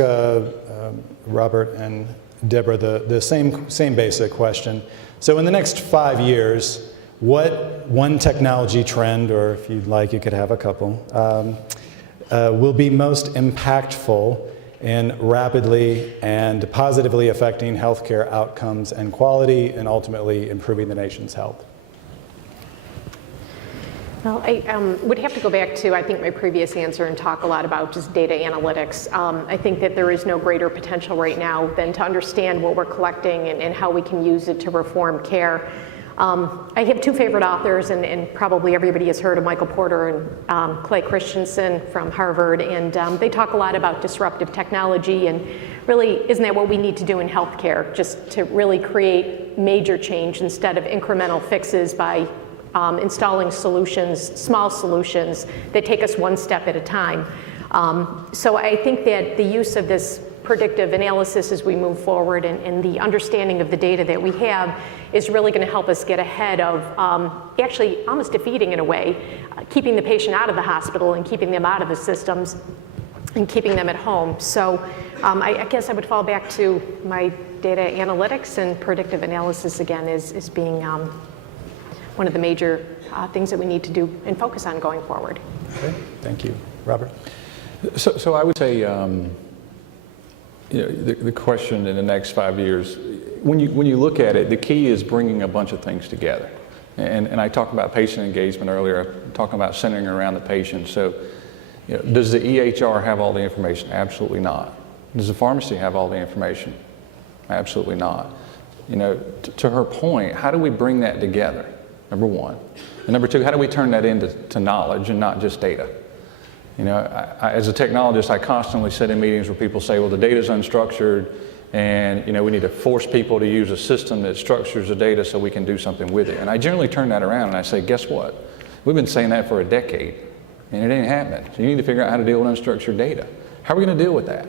Robert and Deborah the same basic question. So in the next 5 years, what one technology trend, or if you'd like, you could have a couple, will be most impactful in rapidly and positively affecting healthcare outcomes and quality, and ultimately improving the nation's health? Well, I would have to go back to, I think, my previous answer and talk a lot about just data analytics. I think that there is no greater potential right now than to understand what we're collecting and how we can use it to reform care. I have two favorite authors, and probably everybody has heard of Michael Porter and Clay Christensen from Harvard, and they talk a lot about disruptive technology, and really, isn't that what we need to do in healthcare, just to really create major change instead of incremental fixes by installing solutions, small solutions that take us one step at a time. So I think that the use of this predictive analysis as we move forward and the understanding of the data that we have is really going to help us get ahead of actually almost defeating, in a way, keeping the patient out of the hospital and keeping them out of the systems and keeping them at home. So I guess I would fall back to my data analytics, and predictive analysis again is being one of the major things that we need to do and focus on going forward. Okay, thank you. Robert? So I would say, the question in the next 5 years, when you look at it, the key is bringing a bunch of things together. And I talked about patient engagement earlier, talking about centering around the patient. So, does the EHR have all the information? Absolutely not. Does the pharmacy have all the information? Absolutely not. To her point, how do we bring that together? Number one. And number two, how do we turn that into knowledge and not just data? As a technologist, I constantly sit in meetings where people say, well, the data's unstructured, and we need to force people to use a system that structures the data so we can do something with it. And I generally turn that around and I say, guess what? We've been saying that for a decade, and it ain't happening. So you need to figure out how to deal with unstructured data. How are we going to deal with that?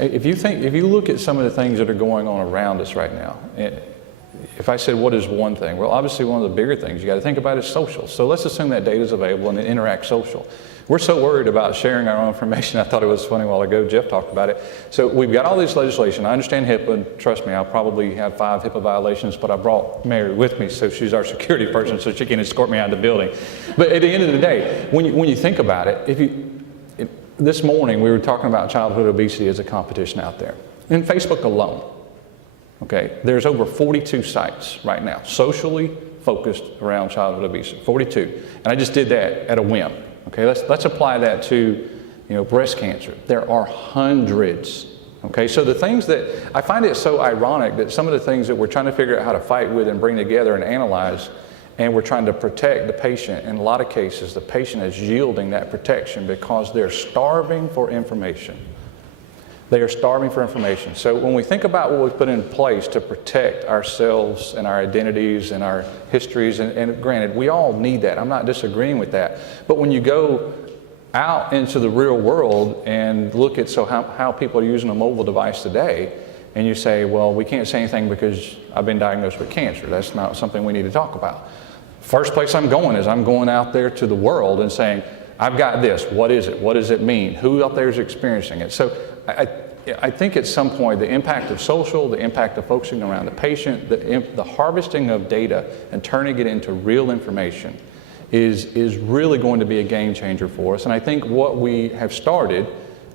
If you look at some of the things that are going on around us right now, if I said what is one thing, well, obviously one of the bigger things you got to think about is social. So let's assume that data is available and it interacts social. We're so worried about sharing our own information. I thought it was funny a while ago, Jeff talked about it. So we've got all this legislation. I understand HIPAA, and trust me, I'll probably have 5 HIPAA violations, but I brought Mary with me, so she's our security person, so she can escort me out of the building. But at the end of the day, when you think about it, this morning we were talking about childhood obesity as a competition out there. In Facebook alone, okay, there's over 42 sites right now, socially focused around childhood obesity, 42. And I just did that at a whim. Okay, let's apply that to breast cancer. There are hundreds Okay, so the things that, I find it so ironic that some of the things that we're trying to figure out how to fight with and bring together and analyze, and we're trying to protect the patient, in a lot of cases, the patient is yielding that protection because they're starving for information. They are starving for information. So when we think about what we've put in place to protect ourselves and our identities and our histories, and granted, we all need that. I'm not disagreeing with that. But when you go out into the real world and look at how people are using a mobile device today, and you say, well, we can't say anything because I've been diagnosed with cancer. That's not something we need to talk about. First place I'm going is I'm going out there to the world and saying, I've got this. What is it? What does it mean? Who out there is experiencing it? So I think at some point the impact of social, the impact of focusing around the patient, the harvesting of data and turning it into real information is really going to be a game changer for us. And I think what we have started,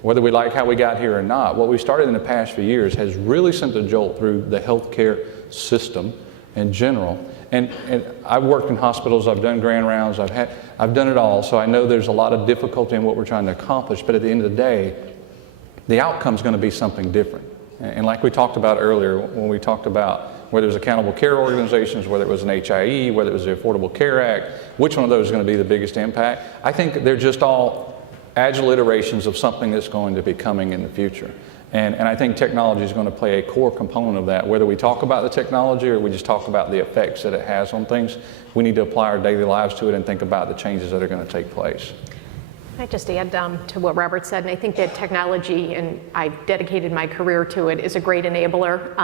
whether we like how we got here or not, what we started in the past few years has really sent a jolt through the healthcare system in general. And I've worked in hospitals, I've done grand rounds, I've done it all, so I know there's a lot of difficulty in what we're trying to accomplish, but at the end of the day, the outcome's going to be something different. And like we talked about earlier, when we talked about whether it was accountable care organizations, whether it was an HIE, whether it was the Affordable Care Act, which one of those is going to be the biggest impact? I think they're just all agile iterations of something that's going to be coming in the future. And I think technology is going to play a core component of that. Whether we talk about the technology or we just talk about the effects that it has on things, we need to apply our daily lives to it and think about the changes that are going to take place. I just add to what Robert said, and I think that technology, and I've dedicated my career to it, is a great enabler.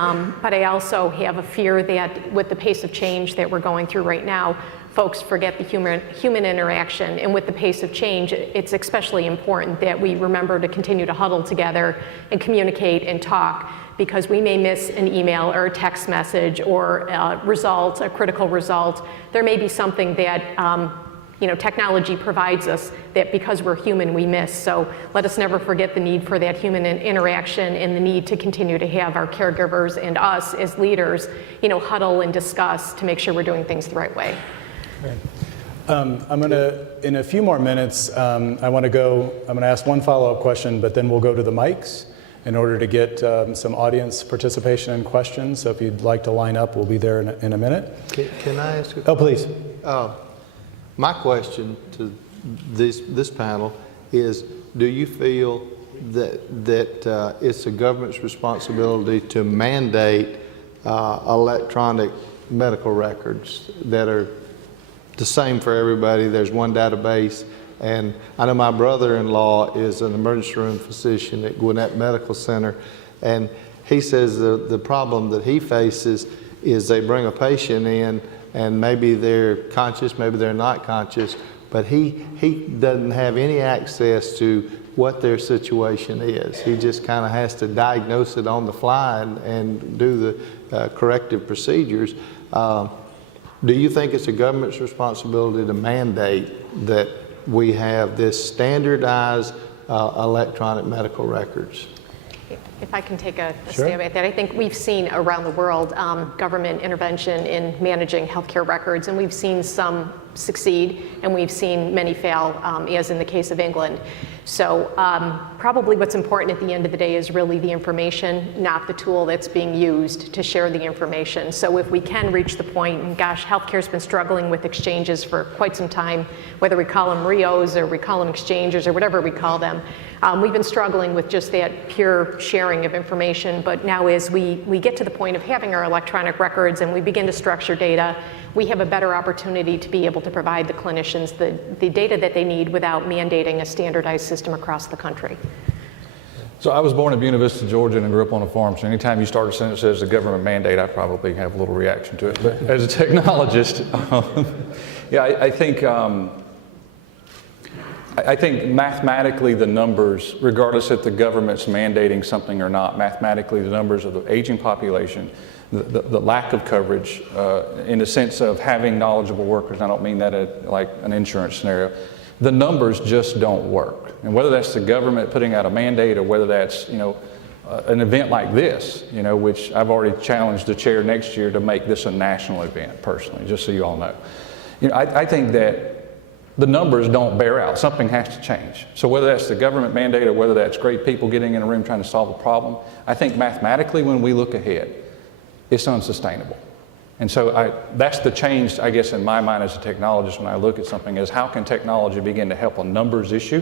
But I also have a fear that with the pace of change that we're going through right now, folks forget the human interaction. And with the pace of change, it's especially important that we remember to continue to huddle together and communicate and talk, because we may miss an email or a text message or a critical result. There may be something that technology provides us that because we're human, we miss. So let us never forget the need for that human interaction and the need to continue to have our caregivers and us as leaders, huddle and discuss to make sure we're doing things the right way. I'm going to, in a few more minutes, I'm going to ask one follow-up question, but then we'll go to the mics in order to get some audience participation and questions. So if you'd like to line up, we'll be there in a minute. Can I ask a Oh, please. My question to this panel is, do you feel that it's the government's responsibility to mandate electronic medical records that are the same for everybody? There's one database, and I know my brother-in-law is an emergency room physician at Gwinnett Medical Center, and he says the problem that he faces is they bring a patient in and maybe they're conscious, maybe they're not conscious, but he doesn't have any access to what their situation is. He just kind of has to diagnose it on the fly and do the corrective procedures. Do you think it's the government's responsibility to mandate that we have this standardized electronic medical records? If I can take a Sure. stab at that, I think we've seen around the world government intervention in managing healthcare records, and we've seen some succeed, and we've seen many fail, as in the case of England. So probably what's important at the end of the day is really the information, not the tool that's being used to share the information. So if we can reach the point, and gosh, healthcare's been struggling with exchanges for quite some time, whether we call them RIOs or we call them exchanges or whatever we call them. We've been struggling with just that pure sharing of information, but now as we get to the point of having our electronic records and we begin to structure data, we have a better opportunity to be able to provide the clinicians the data that they need without mandating a standardized system across the country. So I was born in Buena Vista, Georgia, and grew up on a farm. So anytime you start a sentence that says the government mandate, I probably have a little reaction to it. But as a technologist, I think mathematically the numbers, regardless if the government's mandating something or not, mathematically the numbers of the aging population, the lack of coverage in the sense of having knowledgeable workers, I don't mean that like an insurance scenario, the numbers just don't work. And whether that's the government putting out a mandate or whether that's, an event like this, which I've already challenged the chair next year to make this a national event personally, just so you all know. I think that the numbers don't bear out. Something has to change. So whether that's the government mandate or whether that's great people getting in a room trying to solve a problem, I think mathematically when we look ahead, it's unsustainable. And so that's the change, I guess, in my mind as a technologist when I look at something is how can technology begin to help a numbers issue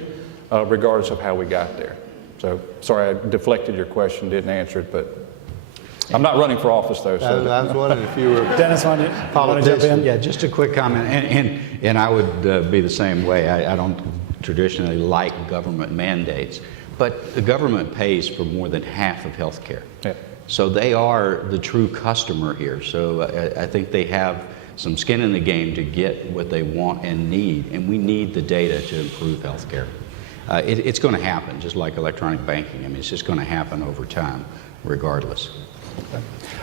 regardless of how we got there. So sorry I deflected your question, didn't answer it, but I'm not running for office though. So. I was wondering if you were Dennis, want to jump in? Yeah, just a quick comment, and I would be the same way. I don't traditionally like government mandates, but the government pays for more than half of health care. Yeah. So they are the true customer here. So I think they have some skin in the game to get what they want and need, and we need the data to improve health care. It's going to happen, just like electronic banking. I mean, it's just going to happen over time, regardless.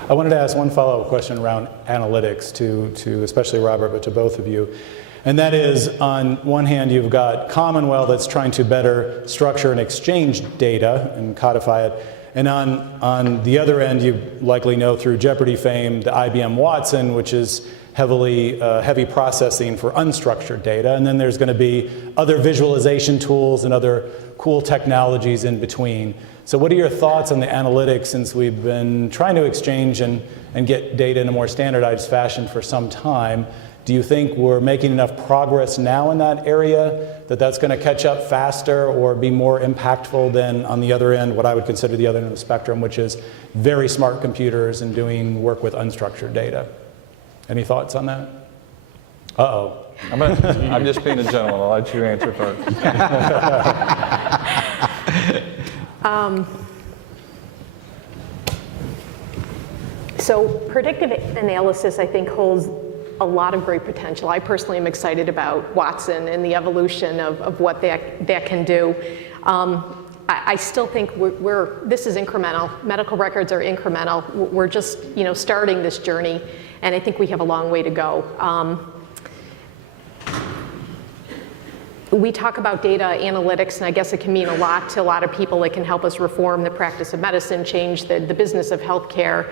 I wanted to ask one follow-up question around analytics to especially Robert, but to both of you. And that is, on one hand, you've got Commonwealth that's trying to better structure and exchange data and codify it. And on the other end, you likely know through Jeopardy fame, the IBM Watson, which is heavy processing for unstructured data. And then there's going to be other visualization tools and other cool technologies in between. So what are your thoughts on the analytics, since we've been trying to exchange and get data in a more standardized fashion for some time? Do you think we're making enough progress now in that area that that's going to catch up faster or be more impactful than on the other end, what I would consider the other end of the spectrum, which is very smart computers and doing work with unstructured data? Any thoughts on that? Uh-oh. I'm just being a gentleman. I'll let you answer first. So predictive analysis, I think, holds a lot of great potential. I personally am excited about Watson and the evolution of what that can do. I still think this is incremental. Medical records are incremental. We're just starting this journey, and I think we have a long way to go. We talk about data analytics, and I guess it can mean a lot to a lot of people. It can help us reform the practice of medicine, change the business of healthcare.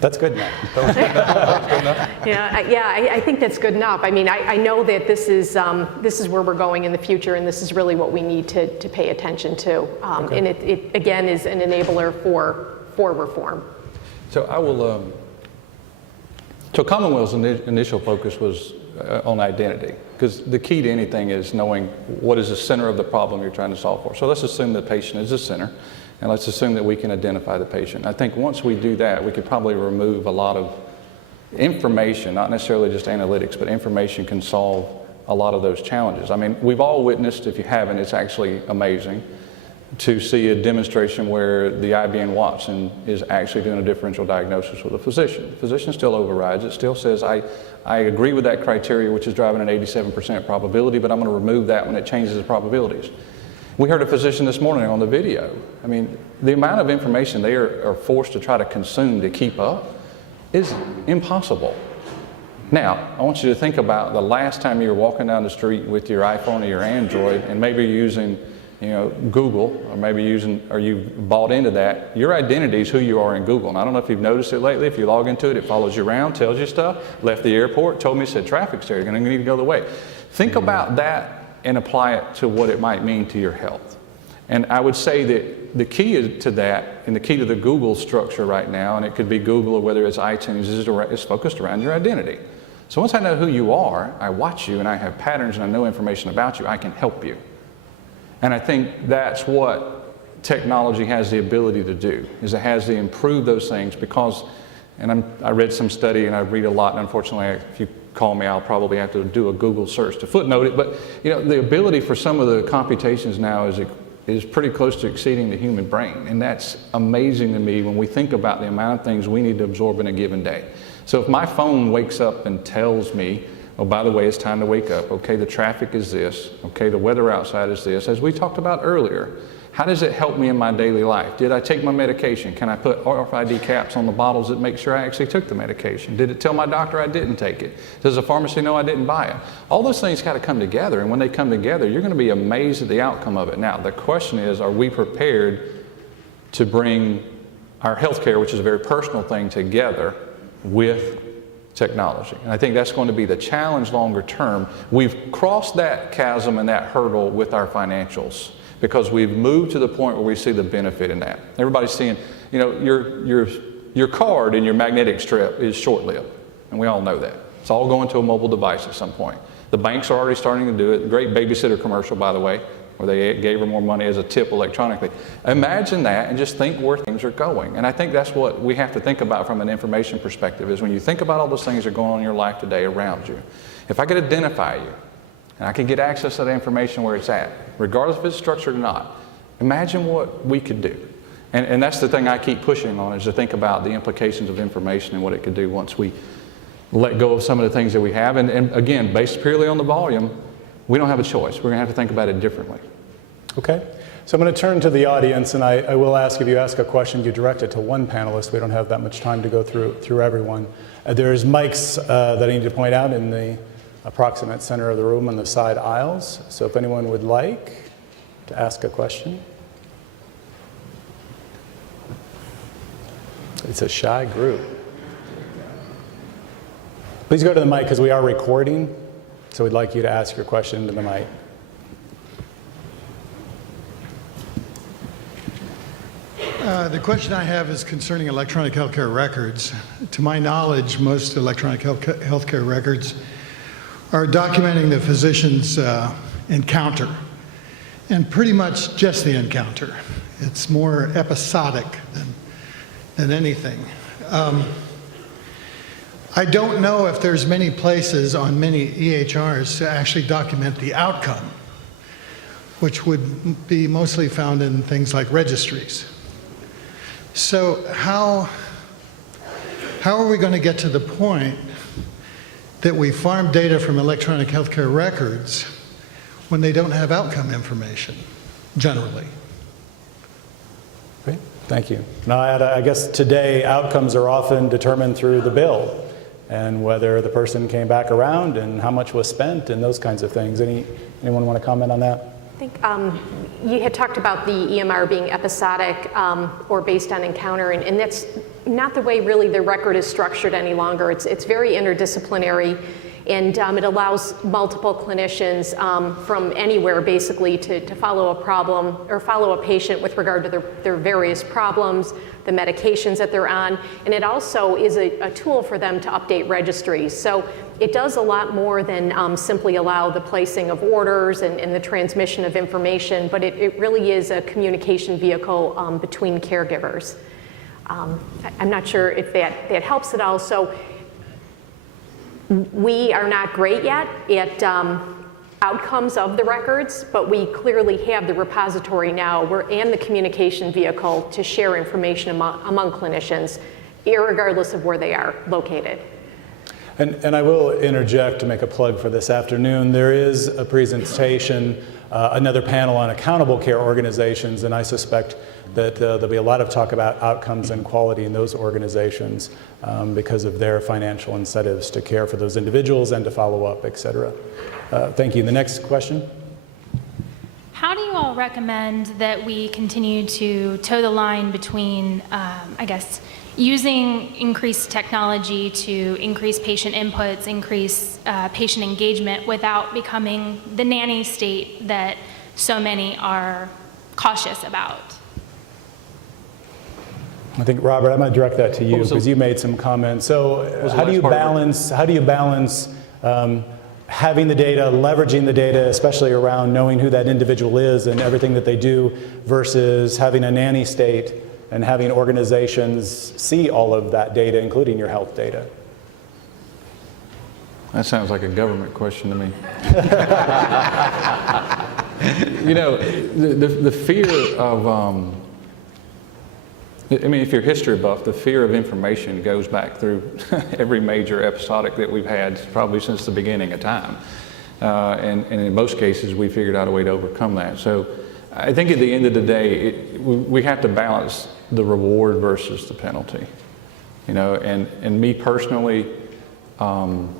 That's good enough. I think that's good enough. I mean, I know that this is where we're going in the future, and this is really what we need to pay attention to. Okay. And it again is an enabler for reform. So I will. So Commonwealth's initial focus was on identity, because the key to anything is knowing what is the center of the problem you're trying to solve for. So let's assume the patient is the center, and let's assume that we can identify the patient. I think once we do that, we could probably remove a lot of information, not necessarily just analytics, but information can solve a lot of those challenges. I mean, we've all witnessed, if you haven't, it's actually amazing to see a demonstration where the IBM Watson is actually doing a differential diagnosis with a physician. The physician still overrides it, still says, I agree with that criteria, which is driving an 87% probability, but I'm going to remove that when it changes the probabilities. We heard a physician this morning on the video. I mean, the amount of information they are forced to try to consume to keep up is impossible. Now, I want you to think about the last time you were walking down the street with your iPhone or your Android, and maybe you're using Google, or maybe you've bought into that. Your identity is who you are in Google. And I don't know if you've noticed it lately. If you log into it, it follows you around, tells you stuff. Left the airport, told me, said traffic's there, you're going to need to go the way. Think about that and apply it to what it might mean to your health. And I would say that the key to that, and the key to the Google structure right now, and it could be Google or whether it's iTunes, is focused around your identity. So once I know who you are, I watch you and I have patterns and I know information about you, I can help you. And I think that's what technology has the ability to do, is it has to improve those things because, and I read some study and I read a lot, and unfortunately if you call me I'll probably have to do a Google search to footnote it, but the ability for some of the computations now is pretty close to exceeding the human brain, and that's amazing to me when we think about the amount of things we need to absorb in a given day. So if my phone wakes up and tells me, oh, by the way, it's time to wake up. Okay, the traffic is this. Okay, the weather outside is this. As we talked about earlier, how does it help me in my daily life? Did I take my medication? Can I put RFID caps on the bottles that make sure I actually took the medication? Did it tell my doctor I didn't take it? Does the pharmacy know I didn't buy it? All those things got to come together, and when they come together, you're going to be amazed at the outcome of it. Now, the question is, are we prepared to bring our healthcare, which is a very personal thing, together with technology. And I think that's going to be the challenge longer term. We've crossed that chasm and that hurdle with our financials because we've moved to the point where we see the benefit in that. Everybody's seeing, you know, your card and your magnetic strip is short-lived, and we all know that. It's all going to a mobile device at some point. The banks are already starting to do it. Great babysitter commercial, by the way, where they gave her more money as a tip electronically. Imagine that and just think where things are going. And I think that's what we have to think about from an information perspective, is when you think about all those things that are going on in your life today around you, if I could identify you and I could get access to that information where it's at, regardless if it's structured or not, imagine what we could do. And that's the thing I keep pushing on, is to think about the implications of information and what it could do once we let go of some of the things that we have. And again, based purely on the volume, we don't have a choice. We're going to have to think about it differently. Okay. So I'm going to turn to the audience, and I will ask, if you ask a question, you direct it to one panelist. We don't have that much time to go through everyone. There's mics that I need to point out in the approximate center of the room on the side aisles. So if anyone would like to ask a question. It's a shy group. Please go to the mic, because we are recording. So we'd like you to ask your question into the mic. The question I have is concerning electronic healthcare records. To my knowledge, most electronic healthcare records are documenting the physician's encounter, and pretty much just the encounter. It's more episodic than anything. I don't know if there's many places on many EHRs to actually document the outcome, which would be mostly found in things like registries. So how are we going to get to the point that we farm data from electronic healthcare records when they don't have outcome information, generally? Great, thank you. Now, I guess today outcomes are often determined through the bill and whether the person came back around and how much was spent and those kinds of things. Anyone want to comment on that? I think you had talked about the EMR being episodic or based on encounter, and that's not the way really the record is structured any longer. It's very interdisciplinary, and it allows multiple clinicians from anywhere basically to follow a problem or follow a patient with regard to their various problems, the medications that they're on, and it also is a tool for them to update registries. So it does a lot more than simply allow the placing of orders and the transmission of information, but it really is a communication vehicle between caregivers. I'm not sure if that helps at all. So we are not great yet at outcomes of the records, but we clearly have the repository now and the communication vehicle to share information among clinicians, irregardless of where they are located. And I will interject to make a plug for this afternoon. There is a presentation, another panel on accountable care organizations, and I suspect that there'll be a lot of talk about outcomes and quality in those organizations because of their financial incentives to care for those individuals and to follow up, et cetera. Thank you. The next question. How do you all recommend that we continue to toe the line between, I guess, using increased technology to increase patient inputs, increase patient engagement without becoming the nanny state that so many are cautious about? I think, Robert, I'm going to direct that to you because you made some comments. So how do you balance having the data, leveraging the data, especially around knowing who that individual is and everything that they do, versus having a nanny state and having organizations see all of that data, including your health data? That sounds like a government question to me. You know, the fear of, I mean, if you're a history buff, the fear of information goes back through every major episodic that we've had probably since the beginning of time. And in most cases, we figured out a way to overcome that. So I think at the end of the day, we have to balance the reward versus the penalty. You know, and me personally, and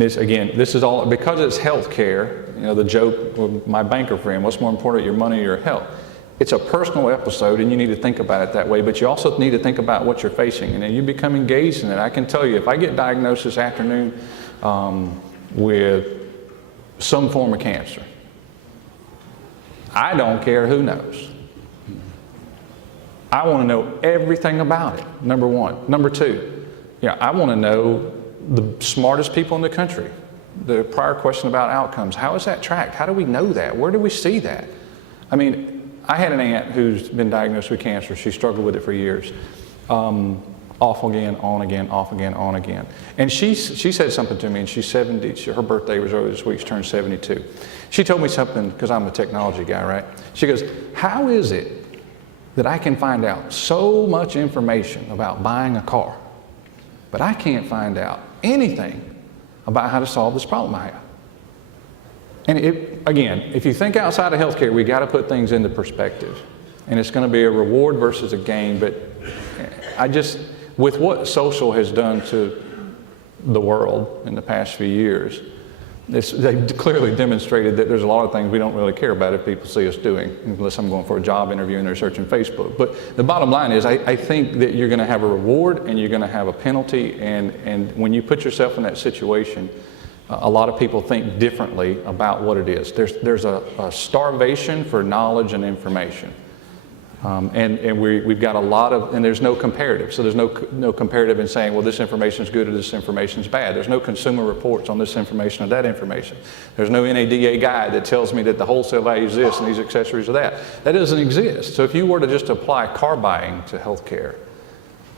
this, again, this is all, because it's health care, you know, the joke with my banker friend, what's more important, your money or your health? It's a personal episode, and you need to think about it that way, but you also need to think about what you're facing, and then you become engaged in it. I can tell you, if I get diagnosed this afternoon with some form of cancer, I don't care who knows. I want to know everything about it, number one. Number two, I want to know the smartest people in the country. The prior question about outcomes, how is that tracked? How do we know that? Where do we see that? I mean, I had an aunt who's been diagnosed with cancer. She struggled with it for years. Off again, on again, off again, on again. And she said something to me, and she's 70. Her birthday was earlier this week. She turned 72. She told me something, because I'm a technology guy, right? She goes, how is it that I can find out so much information about buying a car, but I can't find out anything about how to solve this problem I have? And again, if you think outside of healthcare, we got to put things into perspective. And it's going to be a reward versus a gain, but with what social has done to the world in the past few years, they've clearly demonstrated that there's a lot of things we don't really care about if people see us doing, unless I'm going for a job interview and they're searching Facebook. But the bottom line is, I think that you're going to have a reward and you're going to have a penalty, and when you put yourself in that situation, a lot of people think differently about what it is. There's a starvation for knowledge and information. And we've got a lot of, and there's no comparative. So there's no comparative in saying, well, this information is good or this information is bad. There's no consumer reports on this information or that information. There's no NADA guide that tells me that the wholesale value is this and these accessories are that. That doesn't exist. So if you were to just apply car buying to healthcare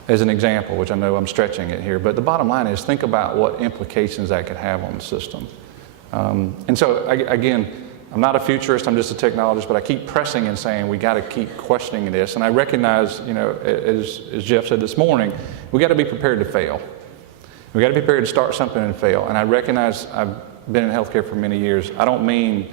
as an example, which I know I'm stretching it here, but the bottom line is think about what implications that could have on the system. And so again, I'm not a futurist, I'm just a technologist, but I keep pressing and saying we got to keep questioning this. And I recognize, as Jeff said this morning, we got to be prepared to fail. We got to be prepared to start something and fail. And I recognize I've been in healthcare for many years. I don't mean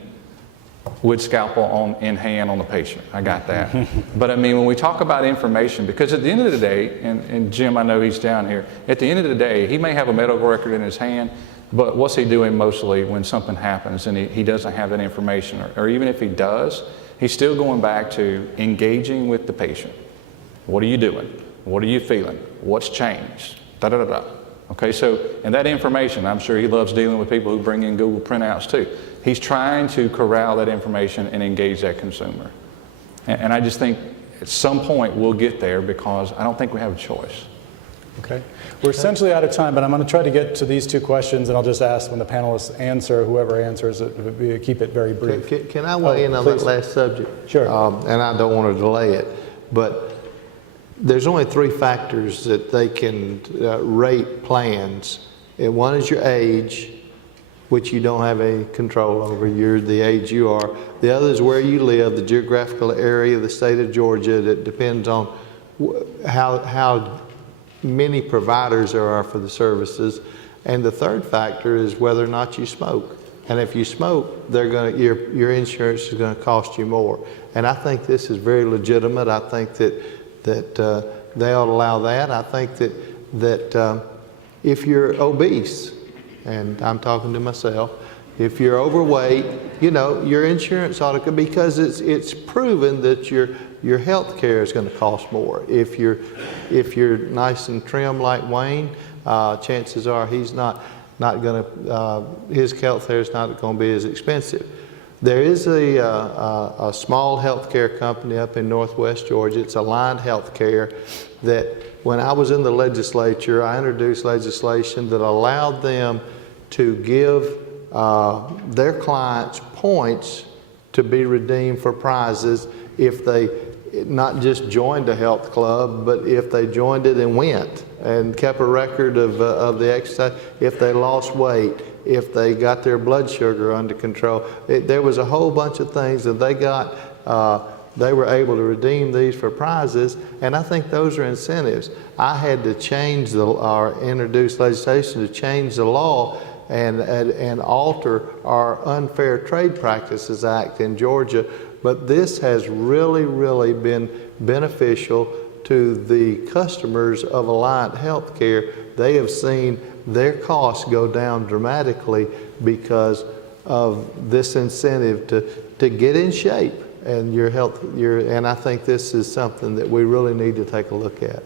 wood scalpel in hand on the patient. I got that. But I mean, when we talk about information, because at the end of the day, and Jim, I know he's down here, at the end of the day, he may have a medical record in his hand, but what's he doing mostly when something happens and he doesn't have that information? Or even if he does, he's still going back to engaging with the patient. What are you doing? What are you feeling? What's changed? Da-da-da-da. Okay, so, and that information, I'm sure he loves dealing with people who bring in Google printouts too. He's trying to corral that information and engage that consumer. And I just think at some point we'll get there, because I don't think we have a choice. Okay. We're essentially out of time, but I'm going to try to get to these two questions, and I'll just ask when the panelists answer, whoever answers it, keep it very brief. Can I weigh in on that last subject? Sure. And I don't want to delay it, but there's only 3 factors that they can rate plans. And one is your age, which you don't have any control over. You're the age you are. The other is where you live, the geographical area of the state of Georgia. That depends on how many providers there are for the services. And the third factor is whether or not you smoke. And if you smoke, your insurance is going to cost you more. And I think this is very legitimate. I think that they ought to allow that. I think that if you're obese, and I'm talking to myself, if you're overweight, your insurance ought to, because it's proven that your health care is going to cost more. If you're nice and trim like Wayne, chances are he's not going to, his health care is not going to be as expensive. There is a small healthcare company up in Northwest Georgia. It's Aligned Healthcare, that when I was in the legislature, I introduced legislation that allowed them to give their clients points to be redeemed for prizes if they not just joined a health club, but if they joined it and went and kept a record of the exercise, if they lost weight, if they got their blood sugar under control. There was a whole bunch of things that they got. They were able to redeem these for prizes, and I think those are incentives. I had to change or introduce legislation to change the law and alter our Unfair Trade Practices Act in Georgia. But this has really, really been beneficial to the customers of Alliant Healthcare. They have seen their costs go down dramatically because of this incentive to get in shape. and your health, and I think this is something that we really need to take a look at.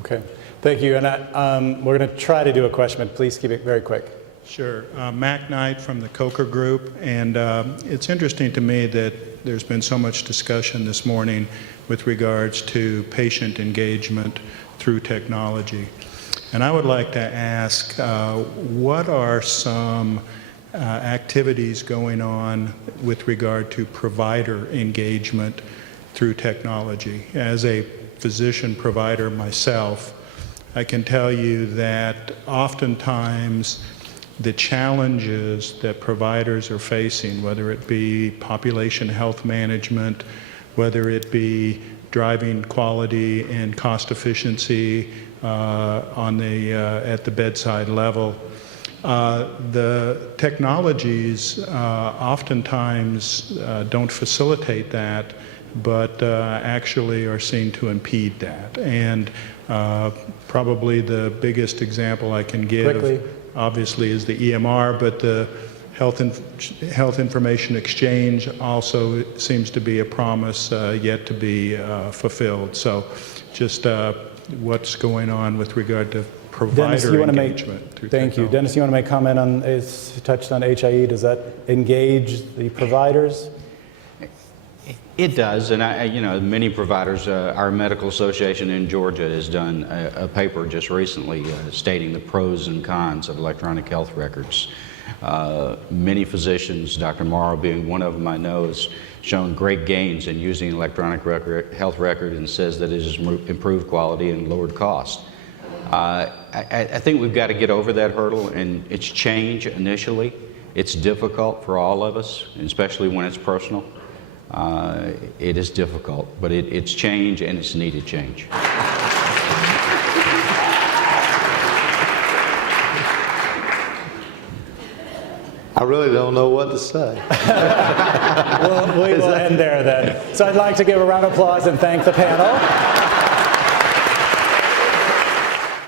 Okay, thank you. And we're going to try to do a question, but please keep it very quick. Sure. Mac Knight from the Coker Group, and it's interesting to me that there's been so much discussion this morning with regards to patient engagement through technology. And I would like to ask, what are some activities going on with regard to provider engagement through technology? As a physician provider myself, I can tell you that oftentimes the challenges that providers are facing, whether it be population health management, whether it be driving quality and cost efficiency at the bedside level, the technologies oftentimes don't facilitate that, but actually are seen to impede that. And probably the biggest example I can give, Quickly. obviously, is the EMR, but the health information exchange also seems to be a promise yet to be fulfilled. So just what's going on with regard to Dennis, you provider want to engagement through thank you. technology? Dennis, you want to make comment on, it's touched on HIE, does that engage the providers? It does, and many providers, our medical association in Georgia has done a paper just recently stating the pros and cons of electronic health records. Many physicians, Dr. Morrow being one of them I know, has shown great gains in using electronic health record and says that it has improved quality and lowered cost. I think we've got to get over that hurdle, and it's change initially. It's difficult for all of us, especially when it's personal. It is difficult, but it's change, and it's needed change. I really don't know what to say. We will end there then. So I'd like to give a round of applause and thank the panel.